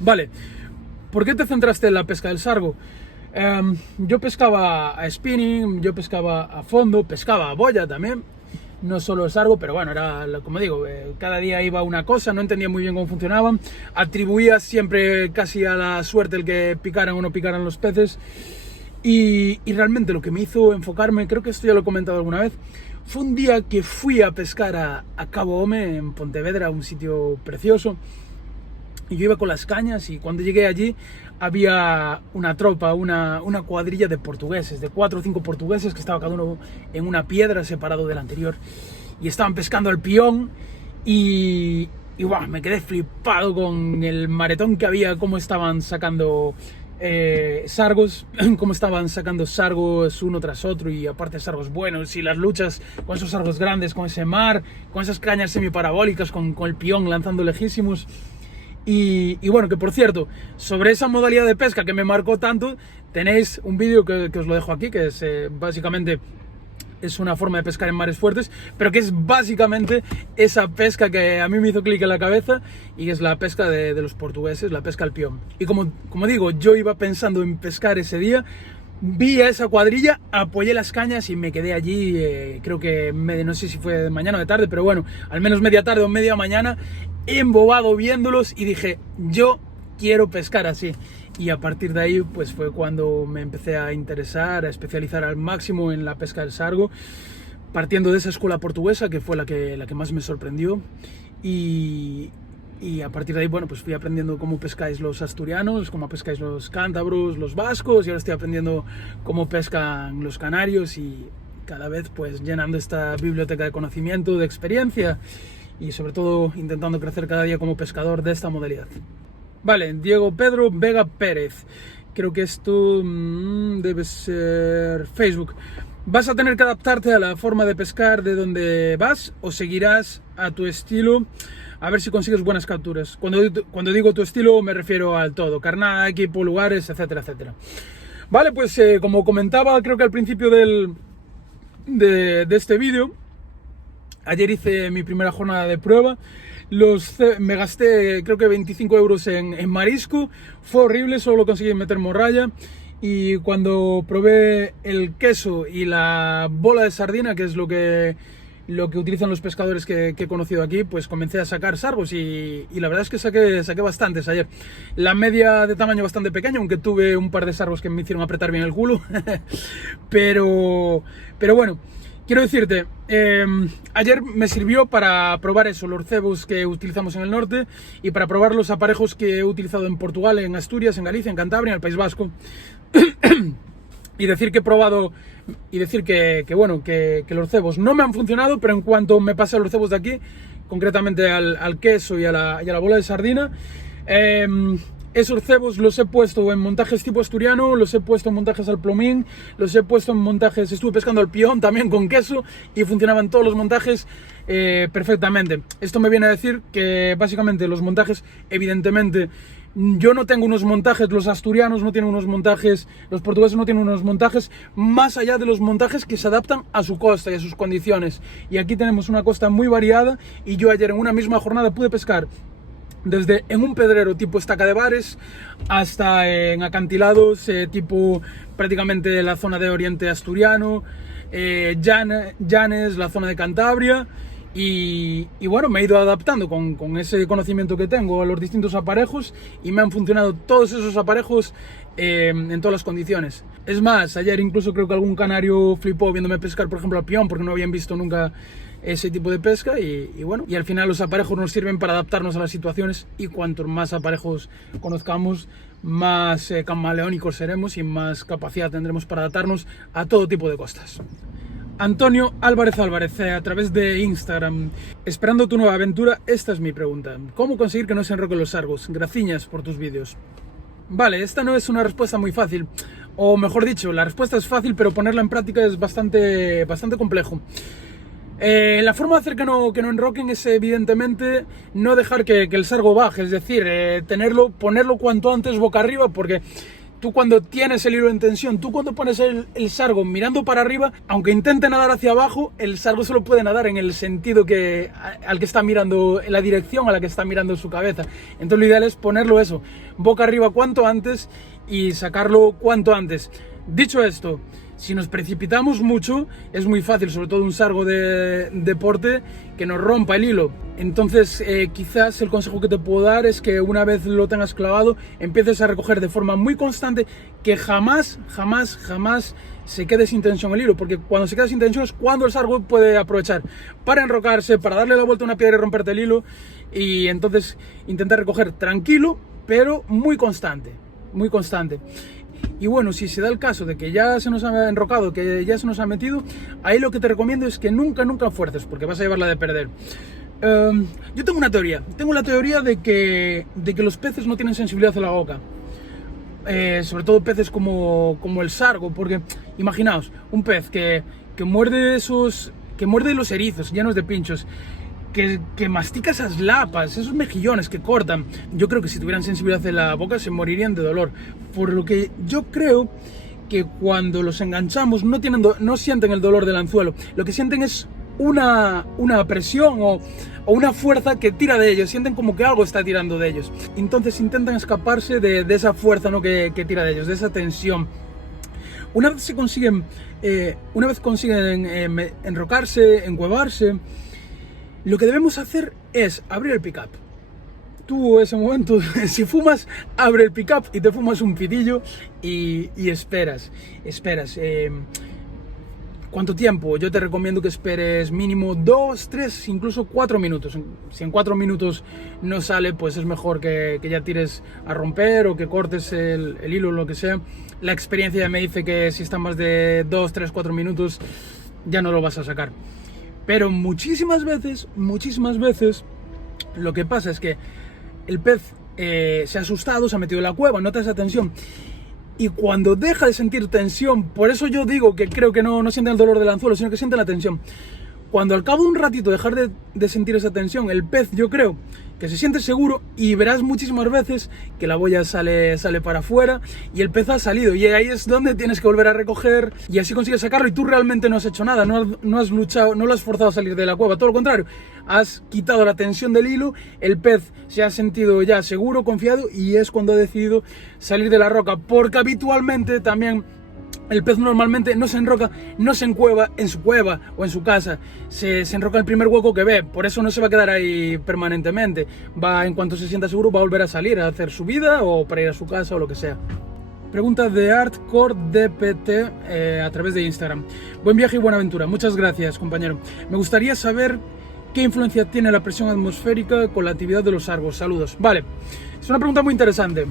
Vale, ¿por qué te centraste en la pesca del sargo? Yo pescaba a spinning, yo pescaba a fondo, pescaba a boya también, no solo el sargo, pero bueno, era como digo, cada día iba una cosa, no entendía muy bien cómo funcionaban, atribuía siempre casi a la suerte el que picaran o no picaran los peces. Y realmente lo que me hizo enfocarme, creo que esto ya lo he comentado alguna vez, fue un día que fui a pescar a Cabo Home, en Pontevedra, un sitio precioso, y yo iba con las cañas, y cuando llegué allí había una tropa, una cuadrilla de portugueses, de 4 o 5 portugueses, que estaba cada uno en una piedra separado del anterior, y estaban pescando al pión, y wow, me quedé flipado con el maretón que había, cómo estaban sacando sargos, cómo estaban sacando sargos uno tras otro, y aparte sargos buenos, y las luchas con esos sargos grandes, con ese mar, con esas cañas semiparabólicas, con el pión lanzando lejísimos. Y bueno, que por cierto, sobre esa modalidad de pesca que me marcó tanto, tenéis un vídeo que os lo dejo aquí, que es básicamente... es una forma de pescar en mares fuertes, pero que es básicamente esa pesca que a mí me hizo clic en la cabeza, y es la pesca de los portugueses, la pesca al pión. Y como digo, yo iba pensando en pescar ese día, vi a esa cuadrilla, apoyé las cañas y me quedé allí, creo que no sé si fue de mañana o de tarde, pero bueno, al menos media tarde o media mañana, embobado viéndolos, y dije, yo quiero pescar así. Y a partir de ahí pues fue cuando me empecé a interesar, a especializar al máximo en la pesca del sargo, partiendo de esa escuela portuguesa, que fue la que más me sorprendió. Y a partir de ahí, bueno, pues fui aprendiendo cómo pescáis los asturianos, cómo pescáis los cántabros, los vascos, y ahora estoy aprendiendo cómo pescan los canarios, y cada vez pues llenando esta biblioteca de conocimiento, de experiencia, y sobre todo intentando crecer cada día como pescador de esta modalidad. Vale, Diego Pedro Vega Pérez. Creo que esto debe ser Facebook. ¿Vas a tener que adaptarte a la forma de pescar de donde vas, o seguirás a tu estilo a ver si consigues buenas capturas? Cuando digo tu estilo me refiero al todo: carnada, equipo, lugares, etcétera, etcétera. Vale, pues como comentaba creo que al principio de este vídeo, ayer hice mi primera jornada de prueba. Me gasté creo que 25 euros en marisco, fue horrible, solo conseguí meter morralla, y cuando probé el queso y la bola de sardina, que es lo que utilizan los pescadores que he conocido aquí, pues comencé a sacar sargos, y la verdad es que saqué bastantes ayer. La media de tamaño bastante pequeño, aunque tuve un par de sargos que me hicieron apretar bien el culo, pero bueno. Quiero decirte, ayer me sirvió para probar eso, los cebos que utilizamos en el norte, y para probar los aparejos que he utilizado en Portugal, en Asturias, en Galicia, en Cantabria, en el País Vasco. Y decir que he probado, y decir que los cebos no me han funcionado, pero en cuanto me pasé a los cebos de aquí, concretamente al queso y a la bola de sardina, esos cebos los he puesto en montajes tipo asturiano, los he puesto en montajes al plomín, los he puesto en montajes, estuve pescando al pión también con queso, y funcionaban todos los montajes perfectamente. Esto me viene a decir que básicamente los montajes, evidentemente, yo no tengo unos montajes, los asturianos no tienen unos montajes, los portugueses no tienen unos montajes más allá de los montajes que se adaptan a su costa y a sus condiciones. Y aquí tenemos una costa muy variada, y yo ayer en una misma jornada pude pescar desde en un pedrero tipo Estaca de Bares hasta en acantilados tipo prácticamente la zona de Oriente Asturiano, Llanes, la zona de Cantabria, y bueno, me he ido adaptando con ese conocimiento que tengo a los distintos aparejos, y me han funcionado todos esos aparejos en todas las condiciones. Es más, ayer incluso creo que algún canario flipó viéndome pescar, por ejemplo, al pión, porque no habían visto nunca ese tipo de pesca, y bueno, y al final los aparejos nos sirven para adaptarnos a las situaciones, y cuantos más aparejos conozcamos, más camaleónicos seremos y más capacidad tendremos para adaptarnos a todo tipo de costas. Antonio Álvarez a través de Instagram: esperando tu nueva aventura, esta es mi pregunta: ¿cómo conseguir que no se enroquen los sargos? Graciñas por tus vídeos. Vale, esta no es una respuesta muy fácil, o mejor dicho, la respuesta es fácil, pero ponerla en práctica es bastante complejo. La forma de hacer que no enroquen es evidentemente no dejar que el sargo baje, es decir, ponerlo cuanto antes boca arriba, porque tú cuando tienes el hilo en tensión, tú cuando pones el sargo mirando para arriba, aunque intente nadar hacia abajo, el sargo solo puede nadar en el sentido al que está mirando, en la dirección a la que está mirando su cabeza. Entonces lo ideal es ponerlo eso, boca arriba cuanto antes, y sacarlo cuanto antes. Dicho esto, si nos precipitamos mucho, es muy fácil, sobre todo un sargo de deporte, que nos rompa el hilo. Entonces quizás el consejo que te puedo dar es que una vez lo tengas clavado, empieces a recoger de forma muy constante, que jamás se quede sin tensión el hilo, porque cuando se queda sin tensión es cuando el sargo puede aprovechar para enrocarse, para darle la vuelta a una piedra y romperte el hilo. Y entonces intentar recoger tranquilo, pero muy constante. Y bueno, si se da el caso de que ya se nos ha enrocado, que ya se nos ha metido, ahí lo que te recomiendo es que nunca fuerces, porque vas a llevarla de perder. Yo tengo la teoría de que los peces no tienen sensibilidad a la boca. sobre todo peces como el sargo, porque imaginaos, un pez que muerde los erizos llenos de pinchos, que mastica esas lapas, esos mejillones que cortan. Yo creo que si tuvieran sensibilidad en la boca se morirían de dolor. Por lo que yo creo que cuando los enganchamos no sienten el dolor del anzuelo. Lo que sienten es una presión o una fuerza que tira de ellos. Sienten como que algo está tirando de ellos. Entonces intentan escaparse de esa fuerza, ¿no?, que tira de ellos, de esa tensión. Una vez consiguen enrocarse, encuevarse, lo que debemos hacer es abrir el pick-up. Tú, ese momento, si fumas, abre el pick-up y te fumas un pitillo y esperas. ¿Cuánto tiempo? Yo te recomiendo que esperes mínimo 2, 3, incluso 4 minutos. Si en 4 minutos no sale, pues es mejor que ya tires a romper o que cortes el hilo o lo que sea. La experiencia ya me dice que si está más de 2, 3, 4 minutos ya no lo vas a sacar. Pero muchísimas veces, lo que pasa es que el pez se ha asustado, se ha metido en la cueva, nota esa tensión. Y cuando deja de sentir tensión, por eso yo digo que creo que no sienten el dolor del anzuelo, sino que sienten la tensión. Cuando al cabo de un ratito dejar de sentir esa tensión, el pez, yo creo que se siente seguro, y verás muchísimas veces que la boya sale para afuera y el pez ha salido, y ahí es donde tienes que volver a recoger y así consigues sacarlo, y tú realmente no has hecho nada, no has luchado, no lo has forzado a salir de la cueva, todo lo contrario, has quitado la tensión del hilo, el pez se ha sentido ya seguro, confiado, y es cuando ha decidido salir de la roca, porque habitualmente también el pez normalmente no se enroca, no se encueva en su cueva o en su casa, se enroca en el primer hueco que ve, por eso no se va a quedar ahí permanentemente, en cuanto se sienta seguro va a volver a salir a hacer su vida o para ir a su casa o lo que sea. Pregunta de ArtcoreDPT a través de Instagram. Buen viaje y buena aventura, muchas gracias, compañero. Me gustaría saber qué influencia tiene la presión atmosférica con la actividad de los sargos. Saludos. Vale, es una pregunta muy interesante.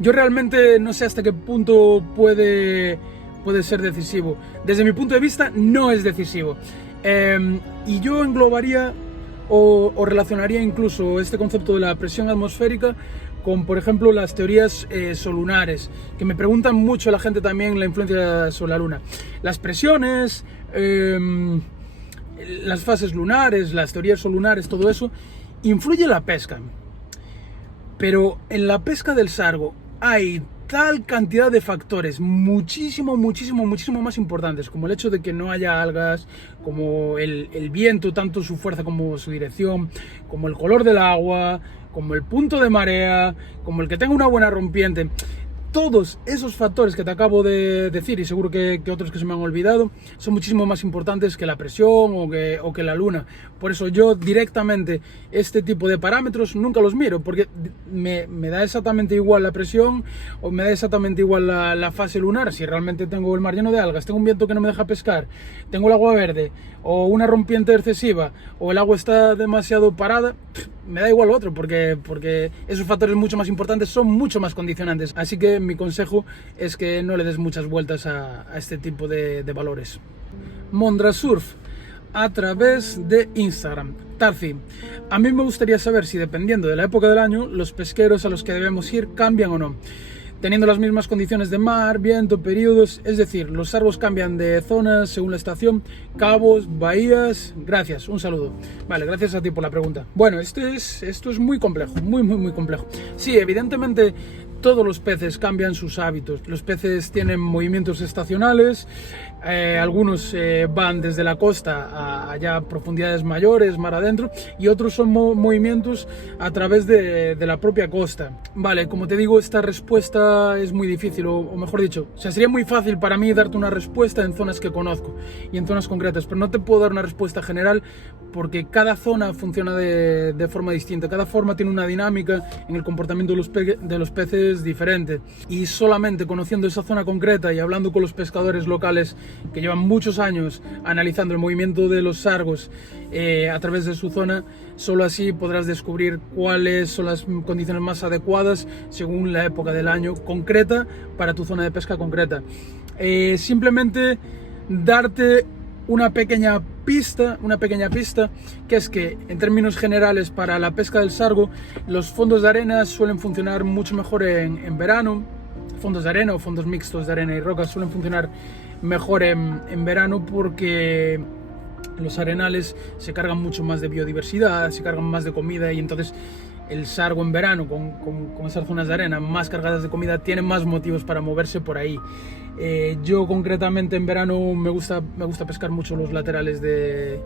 Yo realmente no sé hasta qué punto puede ser decisivo. Desde mi punto de vista, no es decisivo. Y yo englobaría o relacionaría incluso este concepto de la presión atmosférica con, por ejemplo, las teorías solunares, que me preguntan mucho la gente también la influencia sobre la luna. Las presiones, las fases lunares, las teorías solunares, todo eso, influye en la pesca. Pero en la pesca del sargo hay tal cantidad de factores muchísimo más importantes, como el hecho de que no haya algas, como el viento, tanto su fuerza como su dirección, como el color del agua, como el punto de marea, como el que tenga una buena rompiente. Todos esos factores que te acabo de decir, y seguro que otros que se me han olvidado, son muchísimo más importantes que la presión o que la luna. Por eso yo directamente este tipo de parámetros nunca los miro, porque me da exactamente igual la presión o me da exactamente igual la fase lunar. Si realmente tengo el mar lleno de algas, tengo un viento que no me deja pescar, tengo el agua verde o una rompiente excesiva o el agua está demasiado parada, me da igual lo otro, porque esos factores mucho más importantes son mucho más condicionantes. Así que mi consejo es que no le des muchas vueltas a este tipo de valores. Mondrasurf a través de Instagram. Tarzi, a mí me gustaría saber si, dependiendo de la época del año, los pesqueros a los que debemos ir cambian o no, teniendo las mismas condiciones de mar, viento, periodos, es decir, los sargos cambian de zonas según la estación, cabos, bahías. Gracias, un saludo. Vale, gracias a ti por la pregunta. Bueno, esto es muy complejo, muy complejo. Sí, evidentemente todos los peces cambian sus hábitos. Los peces tienen movimientos estacionales, algunos van desde la costa a allá profundidades mayores, mar adentro, y otros son movimientos a través de la propia costa. Vale, como te digo, esta respuesta es muy difícil, o mejor dicho, o sea, sería muy fácil para mí darte una respuesta en zonas que conozco y en zonas concretas, pero no te puedo dar una respuesta general porque cada zona funciona de forma distinta, cada forma tiene una dinámica en el comportamiento de los peces diferente, y solamente conociendo esa zona concreta y hablando con los pescadores locales que llevan muchos años analizando el movimiento de los sargos a través de su zona, solo así podrás descubrir cuáles son las condiciones más adecuadas según la época del año concreta para tu zona de pesca concreta. Simplemente darte una pequeña pista, que es que en términos generales para la pesca del sargo los fondos de arena suelen funcionar mucho mejor en verano. Fondos de arena o fondos mixtos de arena y rocas suelen funcionar mejor en verano porque los arenales se cargan mucho más de biodiversidad, se cargan más de comida, y entonces el sargo en verano con esas zonas de arena más cargadas de comida tiene más motivos para moverse por ahí. Yo concretamente en verano me gusta pescar mucho los laterales de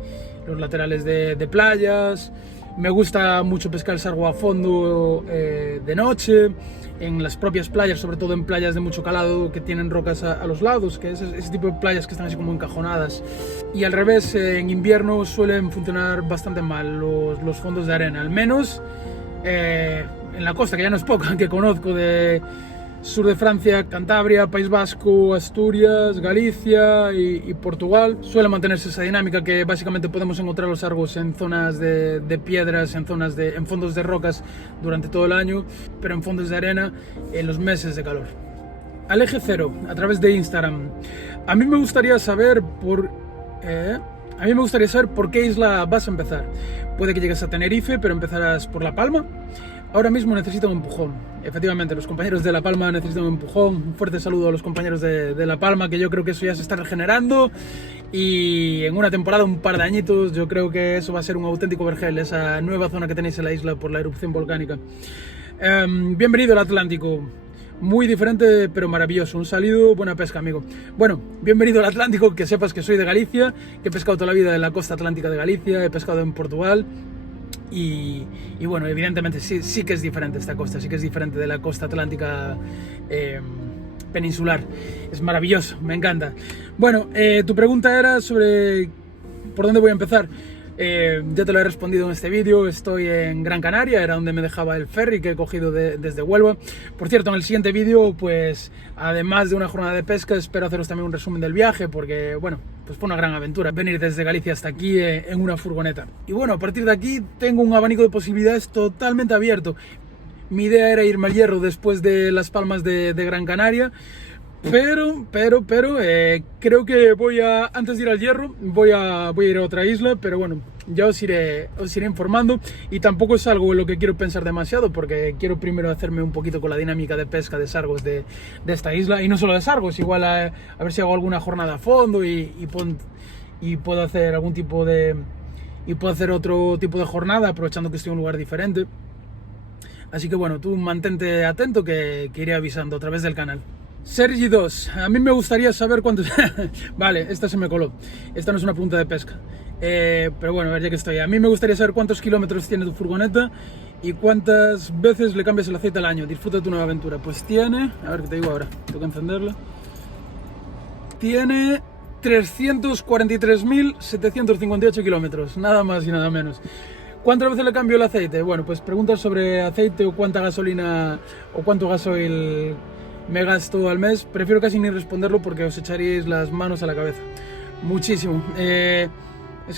playas. Me gusta mucho pescar el sargo a fondo de noche, en las propias playas, sobre todo en playas de mucho calado que tienen rocas a los lados, que es ese tipo de playas que están así como encajonadas. Y al revés, en invierno suelen funcionar bastante mal los fondos de arena, al menos en la costa, que ya no es poca, que conozco, de sur de Francia, Cantabria, País Vasco, Asturias, Galicia y Portugal. Suele mantenerse esa dinámica que básicamente podemos encontrar los sargos en zonas de piedras, en fondos de rocas durante todo el año, pero en fondos de arena en los meses de calor. Al eje cero, a través de Instagram. A mí me gustaría saber por qué isla vas a empezar. Puede que llegues a Tenerife, pero empezarás por La Palma. Ahora mismo necesito un empujón. Efectivamente, los compañeros de La Palma necesitan un empujón. Un fuerte saludo a los compañeros de La Palma, que yo creo que eso ya se está regenerando. Y en una temporada, un par de añitos, yo creo que eso va a ser un auténtico vergel, esa nueva zona que tenéis en la isla por la erupción volcánica. Bienvenido al Atlántico. Muy diferente, pero maravilloso. Un saludo, buena pesca, amigo. Bueno, bienvenido al Atlántico, que sepas que soy de Galicia, que he pescado toda la vida en la costa atlántica de Galicia, he pescado en Portugal. Y bueno, evidentemente sí que es diferente esta costa, sí que es diferente de la costa atlántica peninsular. Es maravilloso, me encanta. Bueno, tu pregunta era sobre por dónde voy a empezar. Ya te lo he respondido en este vídeo. Estoy en Gran Canaria, era donde me dejaba el ferry que he cogido desde Huelva. Por cierto, en el siguiente vídeo, pues además de una jornada de pesca, espero haceros también un resumen del viaje, porque bueno, pues fue una gran aventura venir desde Galicia hasta aquí en una furgoneta. Y bueno, a partir de aquí tengo un abanico de posibilidades totalmente abierto. Mi idea era irme al Hierro después de Las Palmas de Gran Canaria, pero creo que antes de ir al Hierro, voy a ir a otra isla, pero bueno, ya os iré informando, y tampoco es algo en lo que quiero pensar demasiado, porque quiero primero hacerme un poquito con la dinámica de pesca de sargos de esta isla, y no solo de sargos, igual a ver si hago alguna jornada a fondo y puedo hacer otro tipo de jornada, aprovechando que estoy en un lugar diferente. Así que bueno, tú mantente atento que iré avisando a través del canal. Sergi 2, a mí me gustaría saber cuántos... Vale, esta se me coló. Esta no es una pregunta de pesca. Pero bueno, a ver, ya que estoy. A mí me gustaría saber cuántos kilómetros tiene tu furgoneta y cuántas veces le cambias el aceite al año. Disfruta tu nueva aventura. Pues tiene... A ver, ¿qué te digo ahora? Tengo que encenderla. Tiene 343.758 kilómetros. Nada más y nada menos. ¿Cuántas veces le cambio el aceite? Bueno, pues preguntas sobre aceite o cuánta gasolina o cuánto gasoil me gasto al mes, prefiero casi ni responderlo porque os echaríais las manos a la cabeza. Muchísimo. Es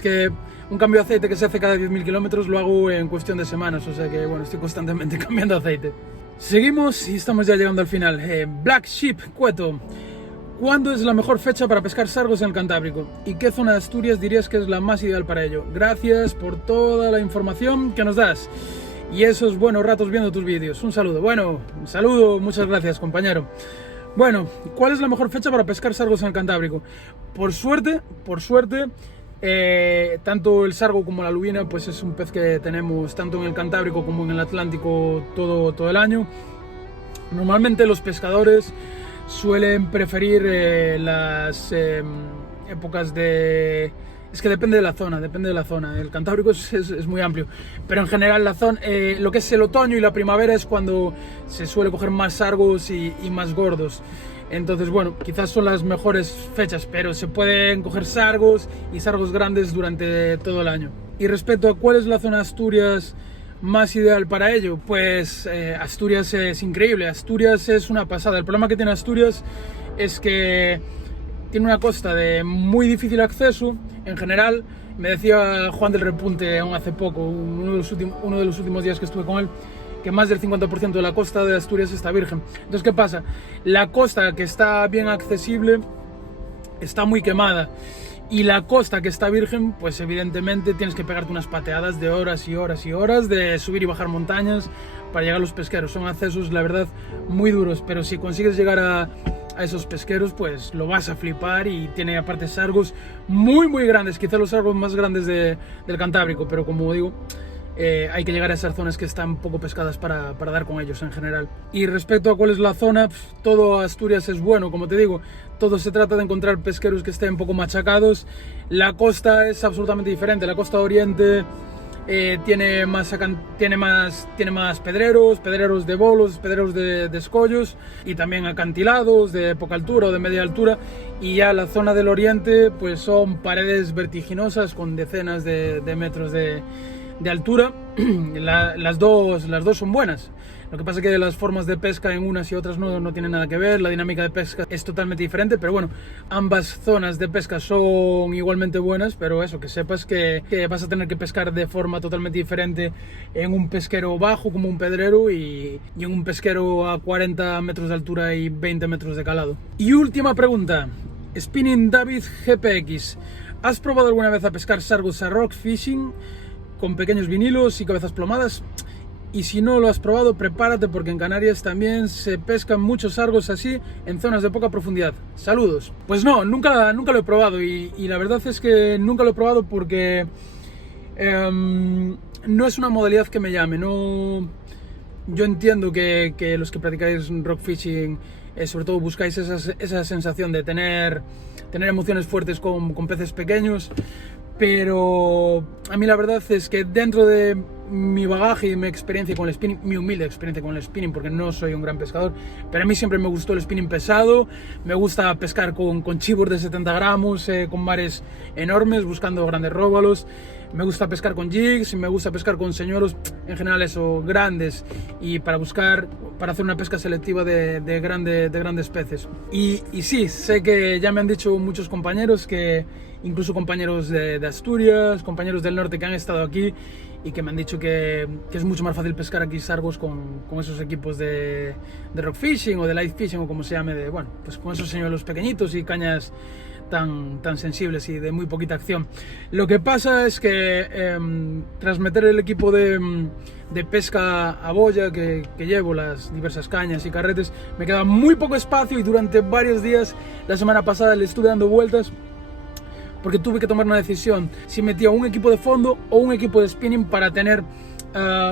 que un cambio de aceite que se hace cada 10.000 kilómetros lo hago en cuestión de semanas, o sea que bueno, estoy constantemente cambiando aceite. Seguimos y estamos ya llegando al final. Black Sheep Cueto. ¿Cuándo es la mejor fecha para pescar sargos en el Cantábrico? ¿Y qué zona de Asturias dirías que es la más ideal para ello? Gracias por toda la información que nos das y esos buenos ratos viendo tus vídeos. Un saludo. Bueno, un saludo, muchas gracias, compañero. Bueno, ¿cuál es la mejor fecha para pescar sargos en el Cantábrico? Por suerte, tanto el sargo como la lubina, pues es un pez que tenemos tanto en el Cantábrico como en el Atlántico todo el año. Normalmente los pescadores suelen preferir las épocas de... Es que depende de la zona. El Cantábrico es muy amplio, pero en general la zona, lo que es el otoño y la primavera es cuando se suele coger más sargos y más gordos. Entonces, bueno, quizás son las mejores fechas, pero se pueden coger sargos y sargos grandes durante todo el año. Y respecto a cuál es la zona de Asturias más ideal para ello, pues Asturias es increíble. Asturias es una pasada. El problema que tiene Asturias es que tiene una costa de muy difícil acceso. En general, me decía Juan del Repunte aún hace poco, uno de los últimos días que estuve con él, que más del 50% de la costa de Asturias está virgen. Entonces, ¿qué pasa? La costa que está bien accesible está muy quemada Y la costa que está virgen, pues evidentemente tienes que pegarte unas pateadas de horas y horas y horas, de subir y bajar montañas para llegar a los pesqueros. Son accesos, la verdad, muy duros, pero si consigues llegar a esos pesqueros, pues lo vas a flipar, y tiene aparte sargos muy muy grandes, quizá los sargos más grandes del Cantábrico, pero como digo, hay que llegar a esas zonas que están poco pescadas para dar con ellos en general. Y respecto a cuál es la zona, todo Asturias es bueno, como te digo, todo se trata de encontrar pesqueros que estén un poco machacados. La costa es absolutamente diferente, la costa oriente tiene más pedreros de bolos, pedreros de escollos, y también acantilados de poca altura o de media altura, y ya la zona del oriente pues son paredes vertiginosas con decenas de metros de altura. Las dos son buenas. Lo que pasa es que las formas de pesca en unas y otras no tienen nada que ver, la dinámica de pesca es totalmente diferente, pero bueno, ambas zonas de pesca son igualmente buenas, pero eso, que sepas que vas a tener que pescar de forma totalmente diferente en un pesquero bajo como un pedrero y en un pesquero a 40 metros de altura y 20 metros de calado. Y última pregunta, Spinning David GPX, ¿has probado alguna vez a pescar sargos a rock fishing con pequeños vinilos y cabezas plomadas? Y si no lo has probado, prepárate, porque en Canarias también se pescan muchos sargos así en zonas de poca profundidad. Saludos. Pues no, nunca lo he probado, y la verdad es que nunca lo he probado porque no es una modalidad que me llame. No, yo entiendo que los que practicáis rock fishing sobre todo buscáis esa sensación de tener emociones fuertes con peces pequeños, pero a mí la verdad es que dentro de mi bagaje y mi experiencia con el spinning, mi humilde experiencia con el spinning, porque no soy un gran pescador, pero a mí siempre me gustó el spinning pesado. Me gusta pescar con chibos de 70 gramos, con mares enormes, buscando grandes róbalos. Me gusta pescar con jigs, me gusta pescar con señuelos, en general eso, grandes, y para hacer una pesca selectiva de grandes peces. Y sí, sé que ya me han dicho muchos compañeros, incluso compañeros de Asturias, compañeros del norte que han estado aquí, y que me han dicho que es mucho más fácil pescar aquí sargos con esos equipos de rock fishing o de light fishing, o como se llame, pues con esos señuelos pequeñitos y cañas tan sensibles y de muy poquita acción. Lo que pasa es que tras meter el equipo de pesca a boya que llevo, las diversas cañas y carretes, me queda muy poco espacio, y durante varios días la semana pasada le estuve dando vueltas porque tuve que tomar una decisión si metía un equipo de fondo o un equipo de spinning para tener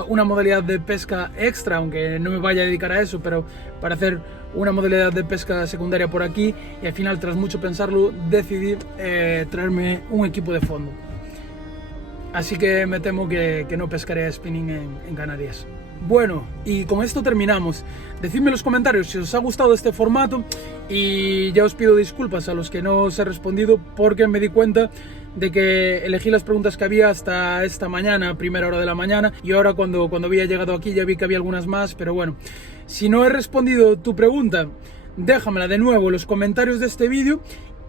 una modalidad de pesca extra, aunque no me vaya a dedicar a eso, pero para hacer una modalidad de pesca secundaria por aquí. Y al final, tras mucho pensarlo, decidí traerme un equipo de fondo. Así que me temo que no pescaré spinning en Canarias. Bueno, y con esto terminamos. Decidme en los comentarios si os ha gustado este formato, y ya os pido disculpas a los que no os he respondido, porque me di cuenta de que elegí las preguntas que había hasta esta mañana, primera hora de la mañana, y ahora cuando había llegado aquí ya vi que había algunas más. Pero bueno, si no he respondido tu pregunta, déjamela de nuevo en los comentarios de este vídeo,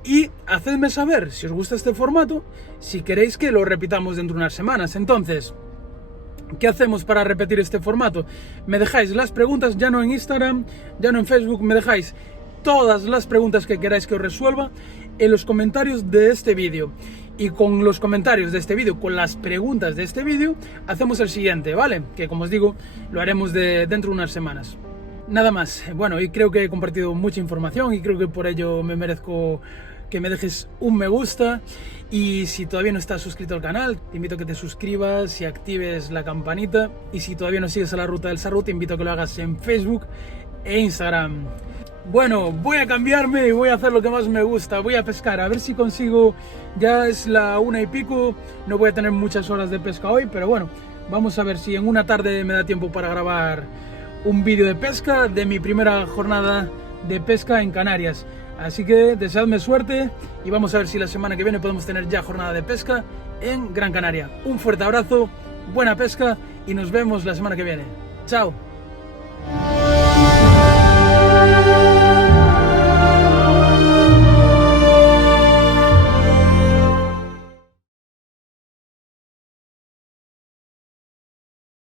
y hacedme saber si os gusta este formato, si queréis que lo repitamos dentro de unas semanas. Entonces, ¿qué hacemos para repetir este formato? Me dejáis las preguntas, ya no en Instagram, ya no en Facebook, me dejáis todas las preguntas que queráis que os resuelva en los comentarios de este vídeo. Y con los comentarios de este vídeo, con las preguntas de este vídeo, hacemos el siguiente, ¿vale? Que como os digo, lo haremos dentro de unas semanas. Nada más. Bueno, y creo que he compartido mucha información, y creo que por ello me merezco que me dejes un me gusta. Y si todavía no estás suscrito al canal, te invito a que te suscribas y actives la campanita. Y si todavía no sigues a la Ruta del Sarro, te invito a que lo hagas en Facebook e Instagram. Bueno, voy a cambiarme y voy a hacer lo que más me gusta. Voy a pescar, a ver si consigo. Ya es la 1 y pico, no voy a tener muchas horas de pesca hoy, pero bueno, vamos a ver si en una tarde me da tiempo para grabar un vídeo de pesca de mi primera jornada de pesca en Canarias. Así que deseadme suerte, y vamos a ver si la semana que viene podemos tener ya jornada de pesca en Gran Canaria. Un fuerte abrazo, buena pesca, y nos vemos la semana que viene. Chao.